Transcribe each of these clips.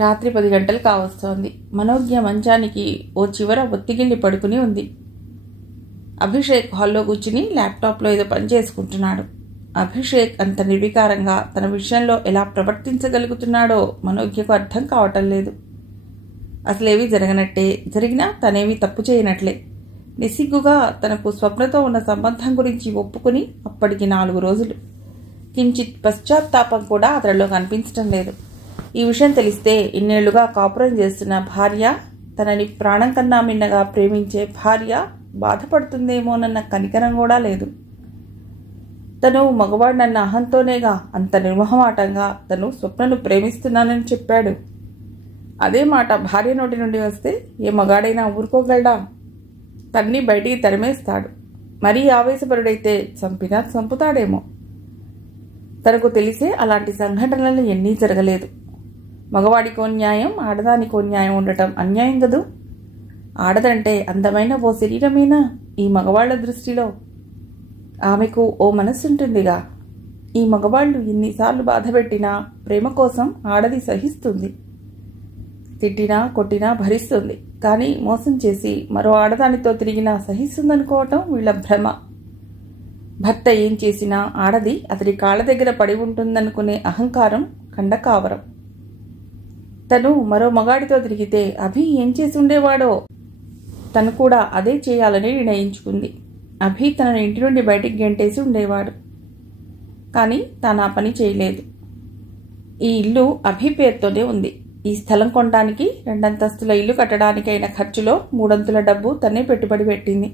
రాత్రి 10 గంటలు కావస్తోంది. మనోజ్ఞ మంచానికి ఓ చివర ఒత్తిగిల్లి పడుకుని ఉంది. అభిషేక్ హాల్లో కూర్చుని ల్యాప్టాప్లో ఏదో పని చేసుకుంటున్నాడు. అభిషేక్ అంత నిర్వికారంగా తన విషయంలో ఎలా ప్రవర్తించగలుగుతున్నాడో మనోజ్ఞకు అర్థం కావటం లేదు. అసలేవి జరగనట్టే, జరిగినా తనేమీ తప్పు చేయనట్లే. నిస్సిగ్గుగా తనకు స్వప్నతో ఉన్న సంబంధం గురించి ఒప్పుకుని అప్పటికి 4 రోజులు. కించిత్ పశ్చాత్తాపం కూడా అతడిలో కనిపించటం లేదు. ఈ విషయం తెలిస్తే ఇన్నేళ్లుగా కాపురం చేస్తున్న భార్య, తనని ప్రాణం కన్నా మిన్నగా ప్రేమించే భార్య బాధపడుతుందేమోనన్న కనికరం కూడా లేదు. తను మగవాడినన్న అహంతోనేగా అంత నిర్మోహమాటంగా తను స్వప్నను ప్రేమిస్తున్నానని చెప్పాడు. అదే మాట భార్య నోటి నుండి వస్తే ఏ మగాడైనా ఊరుకోగలడా? తన్ని బయటికి తరిమేస్తాడు. మరీ ఆవేశపరుడైతే చంపినా చంపుతాడేమో. తనకు తెలిసే అలాంటి సంఘటనలు ఎన్నీ జరగలేదు. మగవాడికో న్యాయం, ఆడదానికో న్యాయం ఉండటం అన్యాయం కదూ. ఆడదంటే అందమైన ఓ శరీరమేనా ఈ మగవాళ్ల దృష్టిలో? ఆమెకు ఓ మనస్సుంటుందిగా. ఈ మగవాళ్లు ఎన్నిసార్లు బాధపెట్టినా ప్రేమ కోసం ఆడది సహిస్తుంది. తిట్టినా కొట్టినా భరిస్తుంది. కానీ మోసం చేసి మరో ఆడదానితో తిరిగినా సహిస్తుందనుకోవటం వీళ్ల భ్రమ. భర్త ఏం చేసినా ఆడది అతడి కాళ్ళ దగ్గర పడి ఉంటుందనుకునే అహంకారం కండకావరం. తను మరో మగాడితో తిరిగితే అభి ఏం చేసి ఉండేవాడో? తను కూడా అదే చేయాలని నిర్ణయించుకుంది. అభి తనను ఇంటి నుండి బయటికి గెంటేసి ఉండేవాడు. కానీ తాను ఆ పని చేయలేదు. ఈ ఇల్లు అభి పేరుతోనే ఉంది. ఈ స్థలం కొనడానికి 2 అంతస్తుల ఇల్లు కట్టడానికి అయిన ఖర్చులో 3 అంతుల డబ్బు తనే పెట్టుబడి పెట్టింది.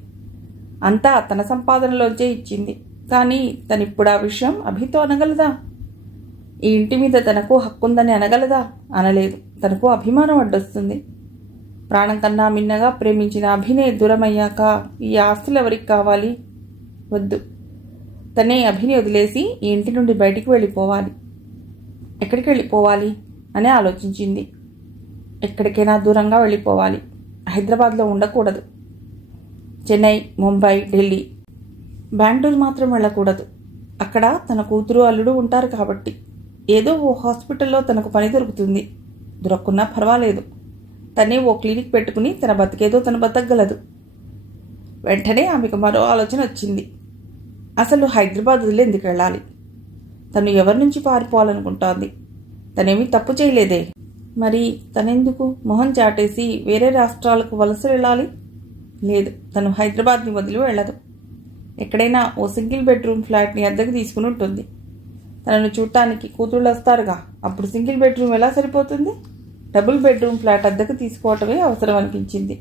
అంతా తన సంపాదనలోంచే ఇచ్చింది. కానీ తనిప్పుడు ఆ విషయం అభితో అనగలదా? ఈ ఇంటి మీద తనకు హక్కుందని అనగలదా? అనలేదు. తనకు అభిమానం అడ్డొస్తుంది. ప్రాణం కన్నా మిన్నగా ప్రేమించిన అభినే దూరమయ్యాక ఈ ఆస్తులు ఎవరికి కావాలి? వద్దు. తనే అభిని వదిలేసి ఈ ఇంటి నుండి బయటికి వెళ్ళిపోవాలి. ఎక్కడికి వెళ్ళిపోవాలి అని ఆలోచించింది. ఎక్కడికైనా దూరంగా వెళ్ళిపోవాలి. హైదరాబాద్లో ఉండకూడదు. చెన్నై, ముంబై, ఢిల్లీ, బెంగళూరు మాత్రం వెళ్ళకూడదు. అక్కడ తన కూతురు అల్లుడు ఉంటారు కాబట్టి ఏదో ఓ హాస్పిటల్లో తనకు పని దొరుకుతుంది. దొరక్కున్నా పర్వాలేదు. తనే ఓ క్లినిక్ పెట్టుకుని తన బతికేదో తను బతకగలదు. వెంటనే ఆమెకు మరో ఆలోచన వచ్చింది. అసలు హైదరాబాద్ వదిలి ఎందుకు వెళ్ళాలి? తను ఎవరి నుంచి పారిపోవాలనుకుంటోంది? తనేమీ తప్పు చేయలేదే. మరి తనెందుకు మొహం చాటేసి వేరే రాష్ట్రాలకు వలస వెళ్ళాలి? లేదు, తను హైదరాబాద్ని వదిలి వెళ్ళదు. ఎక్కడైనా ఓ సింగిల్ బెడ్రూమ్ ఫ్లాట్ని అద్దెకు తీసుకుని ఉంటుంది. తనను చూడటానికి కూతుళ్ళు వస్తారుగా, అప్పుడు సింగిల్ బెడ్రూమ్ ఎలా సరిపోతుంది? డబుల్ బెడ్రూమ్ ఫ్లాట్ అద్దెకు తీసుకోవటమే అవసరం అనిపించింది.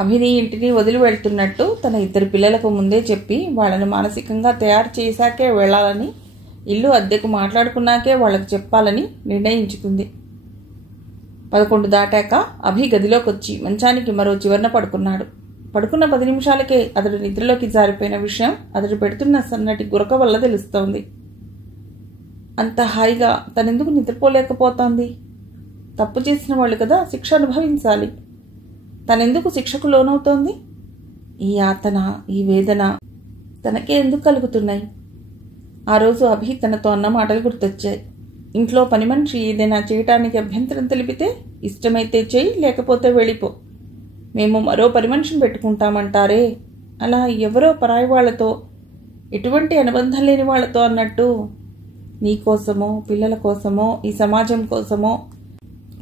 అభిని ఇంటిని వదిలి వెళ్తున్నట్టు తన 2 పిల్లలకు ముందే చెప్పి వాళ్ళను మానసికంగా తయారు చేశాకే వెళ్లాలని, ఇల్లు అద్దెకు మాట్లాడుకున్నాకే వాళ్లకు చెప్పాలని నిర్ణయించుకుంది. 11 దాటాక అభి గదిలోకి వచ్చి మంచానికి మరో చివరన పడుకున్నాడు. పడుకున్న 10 నిమిషాలకే అతడు నిద్రలోకి జారిపోయిన విషయం అతడు పెడుతున్న సన్నటి గురక వల్ల తెలుస్తోంది. అంత హాయిగా తనెందుకు నిద్రపోలేకపోతోంది? తప్పు చేసిన వాళ్ళు కదా శిక్ష అనుభవించాలి. తనెందుకు శిక్షకు లోనవుతోంది? ఈ యాతన, ఈ వేదన తనకే ఎందుకు కలుగుతున్నాయి? ఆ రోజు అభి తనతో అన్న మాటలు గుర్తొచ్చాయి. ఇంట్లో పని మనిషి ఏదైనా చేయటానికి అభ్యంతరం తెలిపితే ఇష్టమైతే చెయ్యి, లేకపోతే వెళ్ళిపో, మేము మరో పని మనిషిని పెట్టుకుంటామంటారే, అలా ఎవరో పరాయి వాళ్లతో, ఎటువంటి అనుబంధం లేని వాళ్లతో అన్నట్టు నీకోసమో పిల్లల కోసమో ఈ సమాజం కోసమో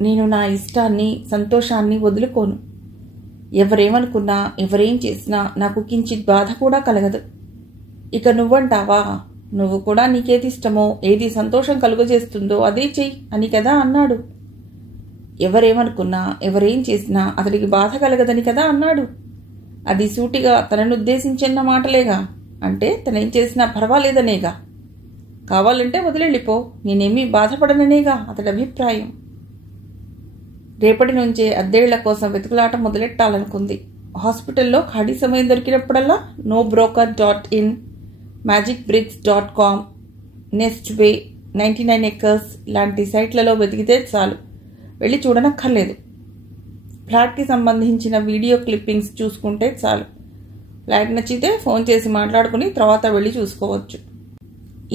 నేను నా ఇష్టాన్ని సంతోషాన్ని వదులుకోను. ఎవరేమనుకున్నా ఎవరేం చేసినా నాకు కించిత్ బాధ కూడా కలగదు. ఇక నువ్వంటావా, నువ్వు కూడా నీకేది ఇష్టమో ఏది సంతోషం కలుగజేస్తుందో అదే చెయ్యి అని కదా అన్నాడు. ఎవరేమనుకున్నా ఎవరేం చేసినా అతడికి బాధ కలగదని కదా అన్నాడు. అది సూటిగా తనను ఉద్దేశించిన మాటలేగా. అంటే తనేం చేసినా పర్వాలేదనేగా. కావాలంటే వదిలేళ్ళిపో, నేనేమీ బాధపడననేగా అతడి అభిప్రాయం. రేపటి నుంచే అద్దెళ్ల కోసం వెతుకులాట మొదలెట్టాలనుకుంది. హాస్పిటల్లో ఖాళీ సమయం దొరికినప్పుడల్లా nobroker.in, magicbricks.com, nestway, 99 acres లాంటి సైట్లలో వెతికితే చాలు. వెళ్ళి చూడనక్కర్లేదు. ఫ్లాట్కి సంబంధించిన వీడియో క్లిప్పింగ్స్ చూసుకుంటే చాలు. ఫ్లాట్ నచ్చితే ఫోన్ చేసి మాట్లాడుకుని తర్వాత వెళ్ళి చూసుకోవచ్చు.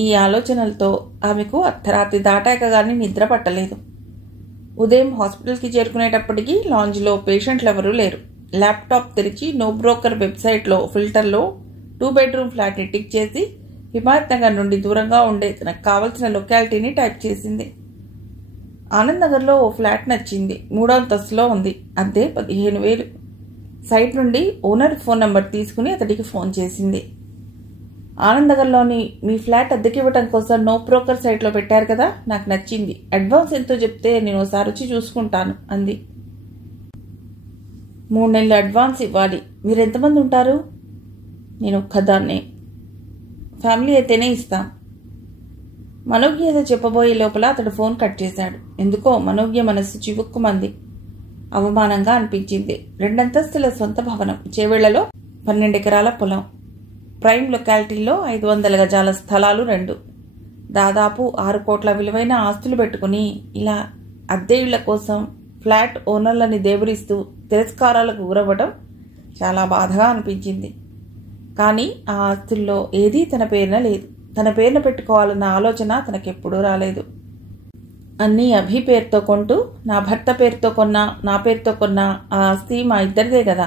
ఈ ఆలోచనలతో ఆమెకు అర్ధరాత్రి దాటాక గానీ నిద్ర పట్టలేదు. ఉదయం హాస్పిటల్కి చేరుకునేటప్పటికీ లాంజ్లో పేషెంట్లు ఎవరూ లేరు. ల్యాప్టాప్ తెరిచి నో బ్రోకర్ వెబ్సైట్లో ఫిల్టర్లో 2 బెడ్రూమ్ ఫ్లాట్ని టిక్ చేసి హిమాయత్ నగర్ నుండి దూరంగా ఉండే తనకు కావలసిన లొకాలిటీని టైప్ చేసింది. ఆనంద్ నగర్లో ఓ ఫ్లాట్ నచ్చింది. 3వ అంతస్తులో ఉంది. అద్దె 15,000. సైట్ నుండి ఓనర్ ఫోన్ నంబర్ తీసుకుని అతడికి ఫోన్ చేసింది. ఆనంద్ నగర్లోని మీ ఫ్లాట్ అద్దెకి ఇవ్వటం కోసం నో బ్రోకర్ సైట్లో పెట్టారు కదా, నాకు నచ్చింది. అడ్వాన్స్ ఎంతో చెప్తే నేను ఒకసారి వచ్చి చూసుకుంటాను అంది. 3 నెలలు అడ్వాన్స్ ఇవ్వాలి. మీరు ఎంతమంది ఉంటారు? నేను ఒక్కదాన్నే. ఫ్యామిలీ అయితేనే ఇస్తాం. మనోజ్ఞ ఏదో చెప్పబోయే లోపల అతడు ఫోన్ కట్ చేశాడు. ఎందుకో మనోజ్ఞ మనస్సు చివుక్కుమంది. అవమానంగా అనిపించింది. 2 అంతస్తుల సొంత భవనం, చేవేళ్లలో 12 ఎకరాల పొలం, ప్రైమ్ లొకాలిటీలో 500 గజాల స్థలాలు 2, దాదాపు 6 కోట్ల విలువైన ఆస్తులు పెట్టుకుని ఇలా అద్దె ఇళ్ల కోసం ఫ్లాట్ ఓనర్లని దేవురిస్తూ తిరస్కారాలకు గురవ్వడం చాలా బాధగా అనిపించింది. కానీ ఆ ఆస్తుల్లో ఏదీ తన పేరున లేదు. తన పేరున పెట్టుకోవాలన్న ఆలోచన తనకెప్పుడూ రాలేదు. అన్నీ అభి పేరుతో కొంటూ నా భర్త పేరుతో కొన్నా నా పేరుతో కొన్నా ఆ ఆస్తి మా ఇద్దరిదే కదా,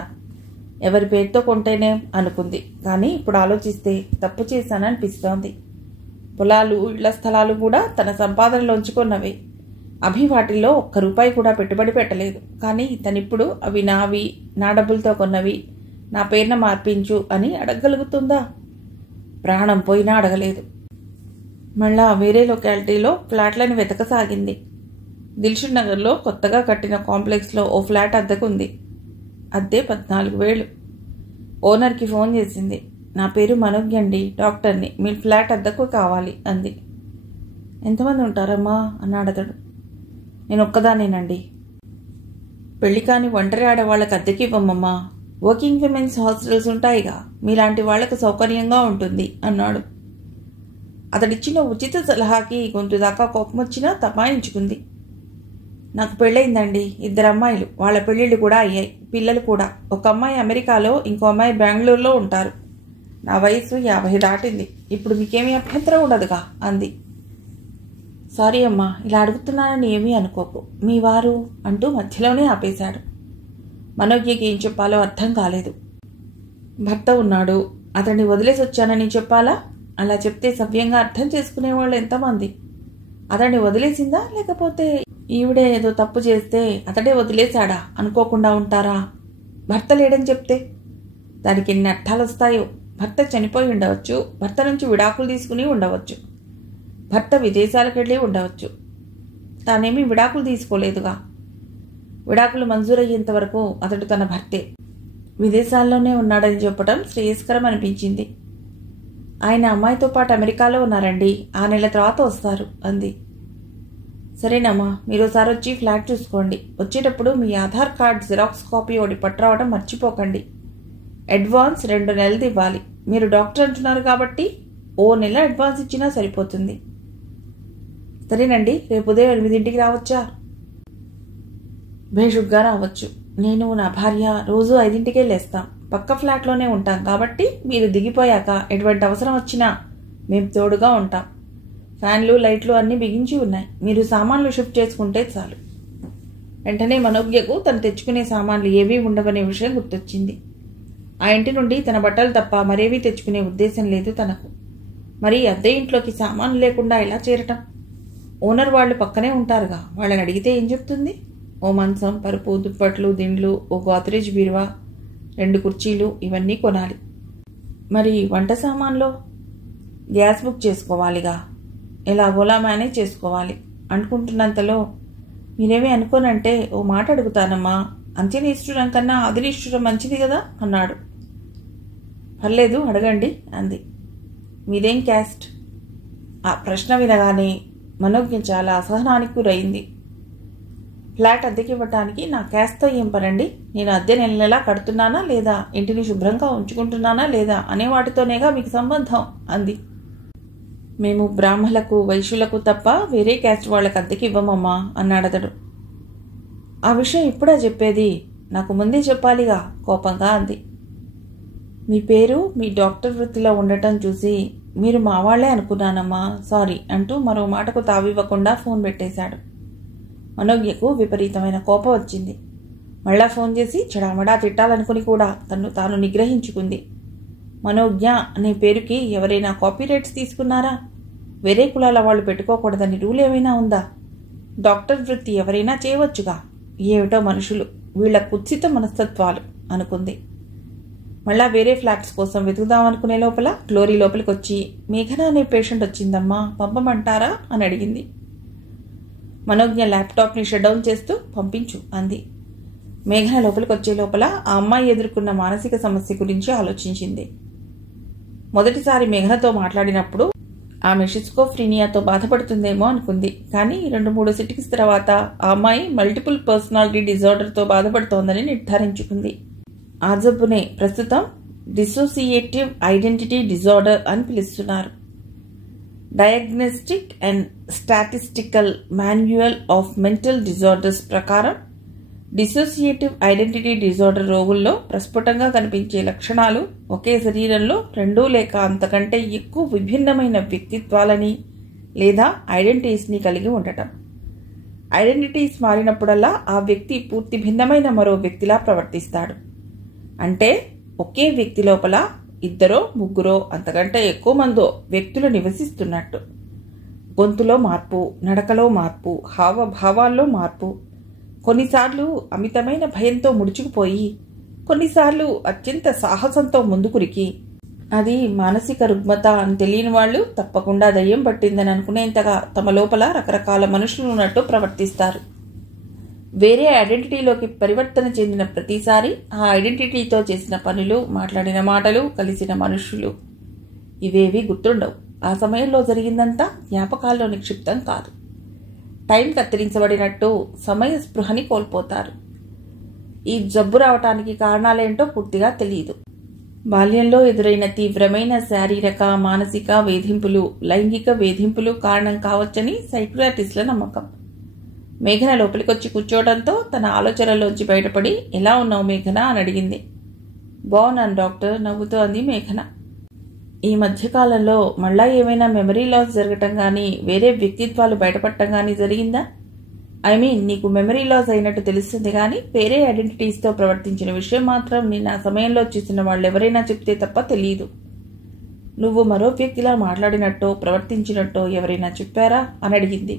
ఎవరి పేరుతో కొంటేనే అనుకుంది. కానీ ఇప్పుడు ఆలోచిస్తే తప్పు చేశాననిపిస్తోంది. పొలాలు ఇళ్ల స్థలాలు కూడా తన సంపాదనలోంచి కొన్నవే. అభి వాటిల్లో ₹1 కూడా పెట్టుబడి పెట్టలేదు. కానీ తనిప్పుడు అవి నావి, నా డబ్బులతో కొన్నవి, నా పేరున మార్పించు అని అడగగలుగుతుందా? ప్రాణం పోయినా అడగలేదు. మళ్ళా వేరే లొకాలిటీలో ఫ్లాట్లను వెతకసాగింది. దిల్షుక్ నగర్లో కొత్తగా కట్టిన కాంప్లెక్స్లో ఓ ఫ్లాట్ అద్దెకుంది. అద్దె 14,000. ఓనర్కి ఫోన్ చేసింది. నా పేరు మనోజ్ఞ అండి, డాక్టర్ని, మీ ఫ్లాట్ అద్దెకు కావాలి అంది. ఎంతమంది ఉంటారమ్మా అన్నాడు అతడు. నేను ఒక్కదానేనండి. పెళ్లి కాని ఒంటరి ఆడవాళ్ళకి అద్దెకి ఇవ్వమ్మమ్మా, వర్కింగ్ విమెన్స్ హాస్టల్స్ ఉంటాయిగా, మీలాంటి వాళ్లకు సౌకర్యంగా ఉంటుంది అన్నాడు. అతడిచ్చిన ఉచిత సలహాకి గొంతు దాకా కోపం వచ్చినా తమాయించుకుంది. నాకు పెళ్ళయిందండి, 2 అమ్మాయిలు, వాళ్ళ పెళ్ళిళ్ళు కూడా అయ్యాయి, పిల్లలు కూడా. ఒక అమ్మాయి అమెరికాలో, ఇంకో అమ్మాయి బెంగళూరులో ఉంటారు. నా వయసు 50 దాటింది. ఇప్పుడు మీకేమీ అభ్యంతరం ఉండదుగా అంది. సారీ అమ్మా, ఇలా అడుగుతున్నానని ఏమీ అనుకోకు. మీ వారు అంటూ మధ్యలోనే ఆపేశాడు. మనోజ్ఞకి ఏం చెప్పాలో అర్థం కాలేదు. భర్త ఉన్నాడు, అతన్ని వదిలేసి వచ్చానని చెప్పాలా? అలా చెప్తే సవ్యంగా అర్థం చేసుకునేవాళ్ళు ఎంతమంది? అతన్ని వదిలేసిందా, లేకపోతే ఈవిడే ఏదో తప్పు చేస్తే అతడే వదిలేశాడా అనుకోకుండా ఉంటారా? భర్త లేడని చెప్తే దానికి ఎన్ని అర్థాలు వస్తాయో. భర్త చనిపోయి ఉండవచ్చు, భర్త నుంచి విడాకులు తీసుకుని ఉండవచ్చు, భర్త విదేశాలకు వెళ్ళి ఉండవచ్చు. తానేమీ విడాకులు తీసుకోలేదుగా. విడాకులు మంజూరయ్యేంత వరకు అతడు తన భర్తే. విదేశాల్లోనే ఉన్నాడని చెప్పడం శ్రేయస్కరం అనిపించింది. ఆయన అమ్మాయితో పాటు అమెరికాలో ఉన్నారండి, 6 నెలల తర్వాత వస్తారు అంది. సరేనమ్మా, మీరోసారి వచ్చి ఫ్లాట్ చూసుకోండి. వచ్చేటప్పుడు మీ ఆధార్ కార్డ్ జిరాక్స్ కాపీ ఒకటి పట్టురావడం మర్చిపోకండి. అడ్వాన్స్ 2 నెలలు ఇవ్వాలి. మీరు డాక్టర్ అంటున్నారు కాబట్టి ఓ నెల అడ్వాన్స్ ఇచ్చినా సరిపోతుంది. సరేనండి, రేపు ఉదయం 8ంటికి రావచ్చా? బేషుగ్గా రావచ్చు. నేను నా భార్య రోజు 5ంటికే లేస్తాం. పక్క ఫ్లాట్లోనే ఉంటాం కాబట్టి మీరు దిగిపోయాక ఎటువంటి అవసరం వచ్చినా మేము తోడుగా ఉంటాం. ఫ్యాన్లు లైట్లు అన్నీ బిగించి ఉన్నాయి. మీరు సామాన్లు షిఫ్ట్ చేసుకుంటే చాలు. వెంటనే మనోజ్ఞకు తను తెచ్చుకునే సామాన్లు ఏవీ ఉండవనే విషయం గుర్తొచ్చింది. ఆ ఇంటి నుండి తన బట్టలు తప్ప మరేవీ తెచ్చుకునే ఉద్దేశం లేదు తనకు. మరి అద్దె ఇంట్లోకి సామాన్లు లేకుండా ఎలా చేరటం? ఓనర్ వాళ్ళు పక్కనే ఉంటారుగా, వాళ్ళని అడిగితే ఏం చెప్తుంది? ఓ మంచం, పరుపు, దుప్పట్లు, దిండ్లు, ఓ గోద్రేజ్ బీరువా, 2 కుర్చీలు, ఇవన్నీ కొనాలి. మరి వంట సామాన్లో గ్యాస్ బుక్ చేసుకోవాలిగా, ఎలాగోలా మేనేజ్ చేసుకోవాలి. అనుకుంటున్నంతలో మీరేమీ అనుకోనంటే ఓ మాట అడుగుతానమ్మా, అంత్యనిష్ఠురం కన్నా ఆదినిష్ఠురం మంచిది కదా అన్నాడు. పర్లేదు అడగండి అంది. మీదేం క్యాస్ట్? ఆ ప్రశ్న వినగానే మనోజ్ఞ చాలా అసహనానికి గురైంది. ఫ్లాట్ అద్దెకి ఇవ్వటానికి నా క్యాస్ట్తో ఏం పనండి? నేను అద్దె నెలలా కడుతున్నానా లేదా, ఇంటిని శుభ్రంగా ఉంచుకుంటున్నానా లేదా అనే వాటితోనేగా మీకు సంబంధం అంది. మేము బ్రాహ్మణులకు, వైశ్యులకు తప్ప వేరే క్యాస్ట్ వాళ్ళకి అద్దెకి ఇవ్వమమ్మా అన్నాడతడు. ఆ విషయం ఇప్పుడా చెప్పేది? నాకు ముందే చెప్పాలిగా కోపంగా అంది. మీ పేరు మీ డాక్టర్ వృత్తిలో ఉండటం చూసి మీరు మా వాళ్లే అనుకున్నానమ్మా, సారీ అంటూ మరో మాటకు తావివ్వకుండా ఫోన్ పెట్టేశాడు. మనోజ్ఞకు విపరీతమైన కోపం వచ్చింది. మళ్ళా ఫోన్ చేసి చెడామడా తిట్టాలనుకుని కూడా తన్ను తాను నిగ్రహించుకుంది. మనోజ్ఞ అనే పేరుకి ఎవరైనా కాపీరైట్స్ తీసుకున్నారా? వేరే కులాల వాళ్ళు పెట్టుకోకూడదని రూల్ ఏమైనా ఉందా? డాక్టర్ వృత్తి ఎవరైనా చేయవచ్చుగా. ఏమిటో మనుషులు, వీళ్ల కుత్సిత మనస్తత్వాలు అనుకుంది. మళ్ళా వేరే ఫ్లాట్స్ కోసం వెతుకుదామనుకునే లోపల గ్లోరీ లోపలికి వచ్చి, మేఘన అనే పేషెంట్ వచ్చిందమ్మా, పంపమంటారా అని అడిగింది. మనోజ్ఞ ల్యాప్టాప్ని షట్ డౌన్ చేస్తూ పంపించు అంది. మేఘన లోపలికి వచ్చే లోపల ఆ అమ్మాయి ఎదుర్కొన్న మానసిక సమస్య గురించి ఆలోచించింది. మొదటిసారి మేఘనతో మాట్లాడినప్పుడు ఆమె షిజోఫ్రీనియాతో బాధపడుతుందేమో అనుకుంది. కానీ 2-3 సిట్టింగ్స్ తర్వాత ఆ అమ్మాయి మల్టిపుల్ పర్సనాలిటీ డిజార్డర్తో బాధపడుతోందని నిర్ధారించుకుంది. ఆ జబ్బునే ప్రస్తుతం డిసోసియేటివ్ ఐడెంటిటీ డిజార్డర్ అని పిలుస్తున్నారు. Diagnostic and statistical manual of mental disorders ప్రకారం డిసోసియేటివ్ ఐడెంటిటీ డిజార్డర్ రోగుల్లో ప్రస్ఫుటంగా కనిపించే లక్షణాలు ఒకే శరీరంలో 2 లేక అంతకంటే ఎక్కువ విభిన్నమైన వ్యక్తిత్వాలని లేదా ఐడెంటిటీస్ని కలిగి ఉండటం. ఐడెంటిటీస్ మారినప్పుడల్లా ఆ వ్యక్తి పూర్తి భిన్నమైన మరో వ్యక్తిలా ప్రవర్తిస్తాడు. అంటే ఒకే వ్యక్తి లోపల 2, 3 అంతకంటే ఎక్కువ మందో వ్యక్తులు నివసిస్తున్నట్టు. గొంతులో మార్పు, నడకలో మార్పు, హావభావాల్లో మార్పు. కొన్నిసార్లు అమితమైన భయంతో ముడుచుకుపోయి, కొన్నిసార్లు అత్యంత సాహసంతో ముందుకురికి. అది మానసిక రుగ్మత అని తెలియని వాళ్ళు తప్పకుండా దయ్యం పట్టిందని అనుకునేంతగా తమ లోపల రకరకాల మనుషులు ఉన్నట్టు ప్రవర్తిస్తారు. వేరే ఐడెంటిటీలోకి పరివర్తన చెందిన ప్రతిసారి ఆ ఐడెంటిటీతో చేసిన పనులు, మాట్లాడిన మాటలు, కలిసిన మనుషులు ఇవేవి గుర్తుండవు. ఆ సమయంలో జరిగిందంతా జ్ఞాపకాల్లో నిక్షిప్తం కాదు. టైం కత్తిరించబడినట్టు సమయ స్పృహని కోల్పోతారు. ఈ జబ్బు రావటానికి కారణాలేంటో పూర్తిగా తెలియదు. బాల్యంలో ఎదురైన తీవ్రమైన శారీరక, మానసిక వేధింపులు, లైంగిక వేధింపులు కారణం కావచ్చని సైకియాట్రిస్టుల నమ్మకం. మేఘన లోపలికొచ్చి కూర్చోవడంతో తన ఆలోచనలోంచి బయటపడి, ఎలా ఉన్నావు మేఘన అని అడిగింది. బాగున్నాను డాక్టర్ నవ్వుతూ అంది మేఘన. ఈ మధ్యకాలంలో మళ్ళా ఏమైనా మెమరీ లాస్ జరగటం కానీ, వేరే వ్యక్తిత్వాలు బయటపడటం కానీ జరిగిందా? నీకు మెమరీ లాస్ అయినట్టు తెలుస్తుంది కానీ వేరే ఐడెంటిటీస్తో ప్రవర్తించిన విషయం మాత్రం నేను ఆ సమయంలో చూసిన వాళ్ళు ఎవరైనా చెప్తే తప్ప తెలియదు. నువ్వు మరో వ్యక్తిలా మాట్లాడినట్టో ప్రవర్తించినట్టో ఎవరైనా చెప్పారా అని అడిగింది.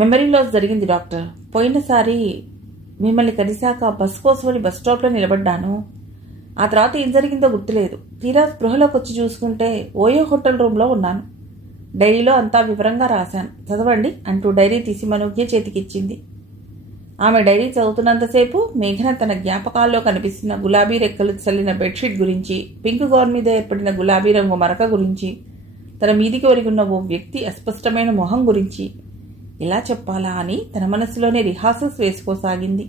మెమరీ లాస్ జరిగింది డాక్టర్. పోయినసారి మిమ్మల్ని కలిశాక బస్ కోసమని బస్ స్టాప్లో నిలబడ్డాను. ఆ తర్వాత ఏం జరిగిందో గుర్తులేదు. తీరా స్పృహలోకి వచ్చి చూసుకుంటే ఓయో హోటల్ రూమ్లో ఉన్నాను. డైరీలో అంతా వివరంగా రాశాను, చదవండి అంటూ డైరీ తీసి మనోజ్ఞ చేతికిచ్చింది. ఆమె డైరీ చదువుతున్నంతసేపు మేఘన తన జ్ఞాపకాల్లో కనిపిస్తున్న గులాబీ రెక్కలు చల్లిన బెడ్షీట్ గురించి, పింక్ గౌన్ మీద ఏర్పడిన గులాబీ రంగు మరక గురించి, తన మీదికి ఒరిగున్న ఓ వ్యక్తి అస్పష్టమైన మొహం గురించి ఎలా చెప్పాలా అని తన మనసులోనే రిహార్సల్స్ వేసుకోసాగింది.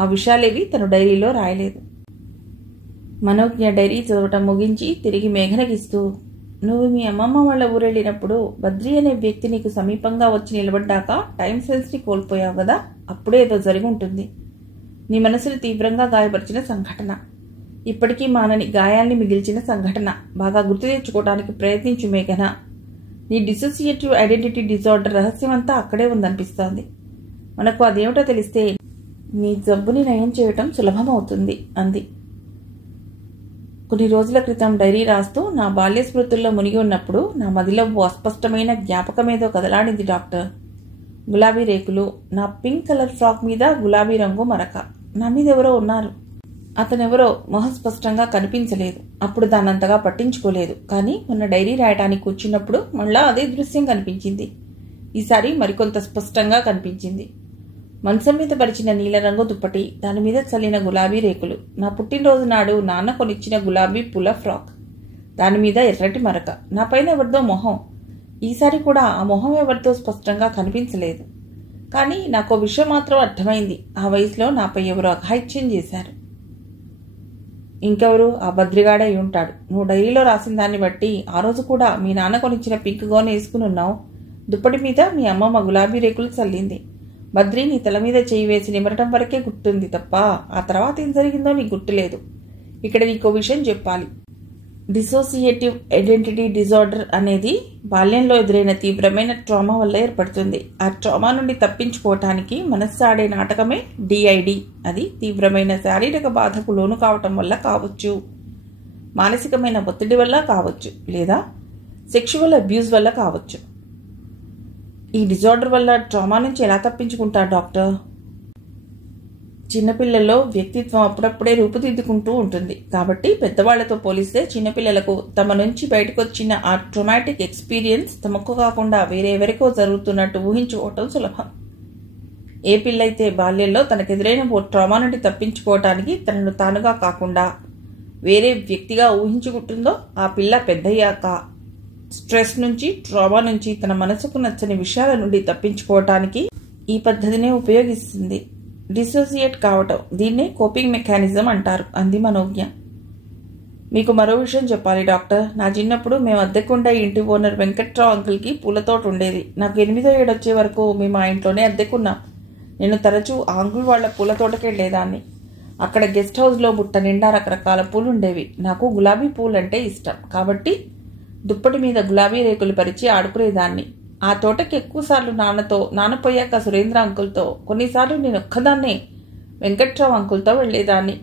ఆ విషయాలేవి తను డైరీలో రాయలేదు. మనోజ్ఞ డైరీ చదవటం ముగించి తిరిగి మేఘనకిస్తూ, నువ్వు మీ అమ్మమ్మ వాళ్ళ ఊరెళ్ళినప్పుడు బద్రి అనే వ్యక్తి నీకు సమీపంగా వచ్చి నిలబడ్డాక టైం సెన్స్ని కోల్పోయావు కదా, అప్పుడే ఏదో జరిగి ఉంటుంది. నీ మనసును తీవ్రంగా గాయపరిచిన సంఘటన, ఇప్పటికీ మానని గాయాల్ని మిగిల్చిన సంఘటన. బాగా గుర్తు తెచ్చుకోవడానికి ప్రయత్నించు మేఘన. నీ డిసోసియేటివ్ ఐడెంటిటీ డిజార్డర్ రహస్యమంతా అక్కడే ఉందనిపిస్తోంది. మనకు అదేమిటో తెలిస్తే నీ జబ్బుని నయం చేయటం సులభమవుతుంది అంది. కొన్ని రోజుల క్రితం డైరీ రాస్తూ నా బాల్య స్మృతుల్లో మునిగి ఉన్నప్పుడు నా మదిలో ఓ అస్పష్టమైన జ్ఞాపకమేదో కదలాడింది డాక్టర్. గులాబీ రేకులు, నా పింక్ కలర్ ఫ్రాక్ మీద గులాబీ రంగు మరక, నా మీద ఎవరో ఉన్నారు. అతనెవరో మొహం స్పష్టంగా కనిపించలేదు. అప్పుడు దాన్నంతగా పట్టించుకోలేదు. కానీ మొన్న డైరీ రాయటానికి కూర్చున్నప్పుడు మళ్ళా అదే దృశ్యం కనిపించింది. ఈసారి మరికొంత స్పష్టంగా కనిపించింది. మంచం మీద పరిచిన నీలరంగు దుప్పటి, దాని మీద చల్లిన గులాబీ రేకులు, నా పుట్టినరోజు నాడు నాన్న కొనిచ్చిన గులాబీ పూల ఫ్రాక్, దాని మీద ఎర్రటి మరక, నా పైన ఎవరిదో మొహం. ఈసారి కూడా ఆ మొహం ఎవరితో స్పష్టంగా కనిపించలేదు. కానీ నాకో విషయం మాత్రం అర్థమైంది. ఆ వయసులో నాపై ఎవరో అఘాయిత్యం చేశారు. ఇంకెవరు? ఆ బద్రిగాడే అయి ఉంటాడు. నువ్వు డైరీలో రాసిన దాన్ని బట్టి ఆ రోజు కూడా మీ నాన్న కొనిచ్చిన పింక్ గౌన్ వేసుకుని ఉన్నావు. దుప్పటి మీద మీ అమ్మమ్మ గులాబీ రేకులు చల్లింది. బద్రి నీ తల మీద చేయి వేసి నిమరటం వరకే గుర్తుంది తప్ప ఆ తర్వాత ఏం జరిగిందో నీకు గుర్తులేదు. ఇక్కడ నీకో విషయం చెప్పాలి. డిసోసియేటివ్ ఐడెంటిటీ డిజార్డర్ అనేది బాల్యంలో ఎదురైన తీవ్రమైన ట్రామా వల్ల ఏర్పడుతుంది. ఆ ట్రామా నుండి తప్పించుకోవటానికి మనస్సు ఆడే నాటకమే డిఐడి. అది తీవ్రమైన శారీరక బాధకు లోను కావటం వల్ల కావచ్చు, మానసికమైన ఒత్తిడి వల్ల కావచ్చు, లేదా సెక్షువల్ అబ్యూస్ వల్ల కావచ్చు. ఈ డిజార్డర్ వల్ల ట్రామా నుంచి ఎలా తప్పించుకుంటారు డాక్టర్? చిన్నపిల్లల్లో వ్యక్తిత్వం అప్పుడప్పుడే రూపుదిద్దుకుంటూ ఉంటుంది. కాబట్టి పెద్దవాళ్లతో పోలిస్తే చిన్నపిల్లలకు తమ నుంచి బయటకు వచ్చిన ఆ ట్రామాటిక్ ఎక్స్పీరియన్స్ తమకు కాకుండా వేరెవరికో జరుగుతున్నట్టు ఊహించుకోవటం సులభం. ఏ పిల్లయితే బాల్యంలో తనకెదురైన ఓ ట్రామా నుండి తప్పించుకోవటానికి తనను తానుగా కాకుండా వేరే వ్యక్తిగా ఊహించుకుంటుందో ఆ పిల్ల పెద్దయ్యాక స్ట్రెస్ నుంచి, ట్రామా నుంచి, తన మనసుకు నచ్చని విషయాల నుండి తప్పించుకోవటానికి ఈ పద్ధతినే ఉపయోగిస్తుంది. డిసోసియేట్ కావటం, దీన్నే కోపింగ్ మెకానిజం అంటారు అంది మనోజ్ఞ. మీకు మరో విషయం చెప్పాలి డాక్టర్. నా చిన్నప్పుడు మేము అద్దెకుండే ఇంటి ఓనర్ వెంకట్రావు అంకుల్కి పూలతోట ఉండేది. నాకు 8వ ఏడు వచ్చే వరకు మేము ఆ ఇంట్లోనే అద్దెకున్నాం. నేను తరచూ ఆ అంకుల్ వాళ్ల పూలతోటకి వెళ్ళేదాన్ని. అక్కడ గెస్ట్ హౌస్లో బుట్ట నిండా రకరకాల పూలు ఉండేవి. నాకు గులాబీ పూలు అంటే ఇష్టం కాబట్టి దుప్పటి మీద గులాబీ రేకులు పరిచి ఆడుకునేదాన్ని. ఆ తోటకి ఎక్కువసార్లు నాన్నపోయాక సురేంద్ర అంకుల్తో, కొన్నిసార్లు నేను ఒక్కదాన్నే వెంకట్రావు అంకుల్తో వెళ్లేదాన్ని.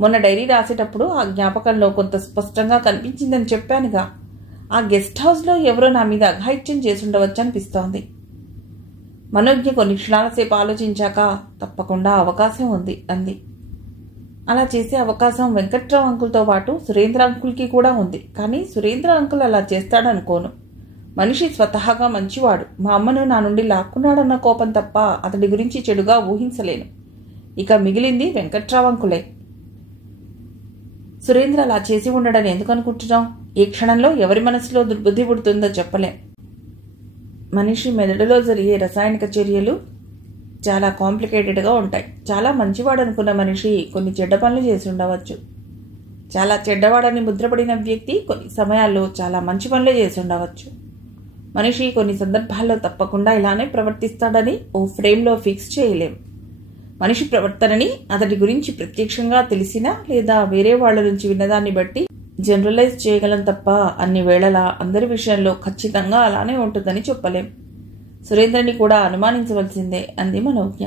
మొన్న డైరీ రాసేటప్పుడు ఆ జ్ఞాపకంలో కొంత స్పష్టంగా కనిపించిందని చెప్పానుగా. ఆ గెస్ట్ హౌస్లో ఎవరో నా మీద అఘాయిత్యం చేసుండవచ్చు అనిపిస్తోంది. మనోజ్ఞ కొన్ని క్షణాల సేపు ఆలోచించాక, తప్పకుండా అవకాశం ఉంది అంది. అలా చేసే అవకాశం వెంకట్రావు అంకుల్తో పాటు సురేంద్ర అంకుల్కి కూడా ఉంది. కానీ సురేంద్ర అంకుల్ అలా చేస్తాడనుకోను. మనిషి స్వతహాగా మంచివాడు. మా అమ్మను నా నుండి లాక్కున్నాడన్న కోపం తప్ప అతడి గురించి చెడుగా ఊహించలేను. ఇక మిగిలింది వెంకట్రావు అంకులే. సురేంద్ర అలా చేసి ఉండడని ఎందుకు అనుకుంటున్నాం? ఈ క్షణంలో ఎవరి మనసులో దుర్బుద్ధి పుడుతుందో చెప్పలేం. మనిషి మెదడులో జరిగే రసాయనిక చర్యలు చాలా కాంప్లికేటెడ్గా ఉంటాయి. చాలా మంచివాడు అనుకున్న మనిషి కొన్ని చెడ్డ పనులు చేసి ఉండవచ్చు. చాలా చెడ్డవాడని ముద్రపడిన వ్యక్తి కొన్ని సమయాల్లో చాలా మంచి పనులు చేసి ఉండవచ్చు. మనిషి కొన్ని సందర్భాల్లో తప్పకుండా ఇలానే ప్రవర్తిస్తాడని ఓ ఫ్రేమ్లో ఫిక్స్ చేయలేం. మనిషి ప్రవర్తనని అతడి గురించి ప్రత్యక్షంగా తెలిసినా లేదా వేరే వాళ్ల నుంచి విన్నదాన్ని బట్టి జనరలైజ్ చేయగలం తప్ప అన్ని వేళలా అందరి విషయంలో ఖచ్చితంగా అలానే ఉంటుందని చెప్పలేం. సురేంద్రని కూడా అనుమానించవలసిందే అంది మనోజ్ఞ.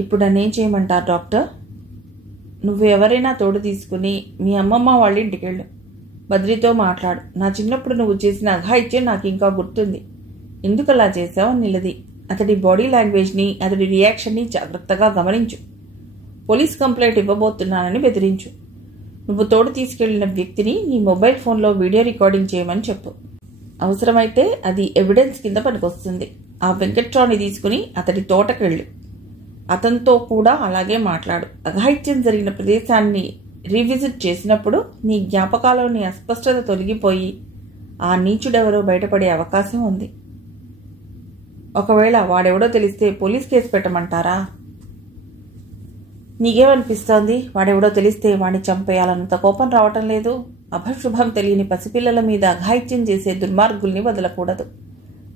ఇప్పుడు నన్నేం చేయమంటారు డాక్టర్? నువ్వు ఎవరైనా తోడు తీసుకుని మీ అమ్మమ్మ వాళ్ళ ఇంటికెళ్ళు. బద్రితో మాట్లాడు. నా చిన్నప్పుడు నువ్వు చేసిన అఘాయిత్యం నాకు ఇంకా గుర్తుంది. ఎందుకు అలా చేశావు నిలది. అతడి బాడీ లాంగ్వేజ్ని, అతడి రియాక్షన్ని జాగ్రత్తగా గమనించు. పోలీస్ కంప్లైంట్ ఇవ్వబోతున్నానని బెదిరించు. నువ్వు తోడు తీసుకెళ్లిన వ్యక్తిని నీ మొబైల్ ఫోన్లో వీడియో రికార్డింగ్ చేయమని చెప్పు. అవసరమైతే అది ఎవిడెన్స్ కింద పనికొస్తుంది. ఆ వెంకట్రావుని తీసుకుని అతడి తోటకెళ్ళు. అతనితో కూడా అలాగే మాట్లాడు. అఘాయిత్యం జరిగిన ప్రదేశాన్ని రీవిజిట్ చేసినప్పుడు నీ జ్ఞాపకాలోని అస్పష్టత తొలగిపోయి ఆ నీచుడెవరో బయటపడే అవకాశం ఉంది. ఒకవేళ వాడెవడో తెలిస్తే పోలీస్ కేసు పెట్టమంటారా? నీకేమనిపిస్తోంది? వాడెవడో తెలిస్తే వాడిని చంపేయాలన్నంత కోపం రావటం లేదు. అభశుభం తెలియని పసిపిల్లల మీద అఘాయిత్యం చేసే దుర్మార్గుల్ని వదలకూడదు.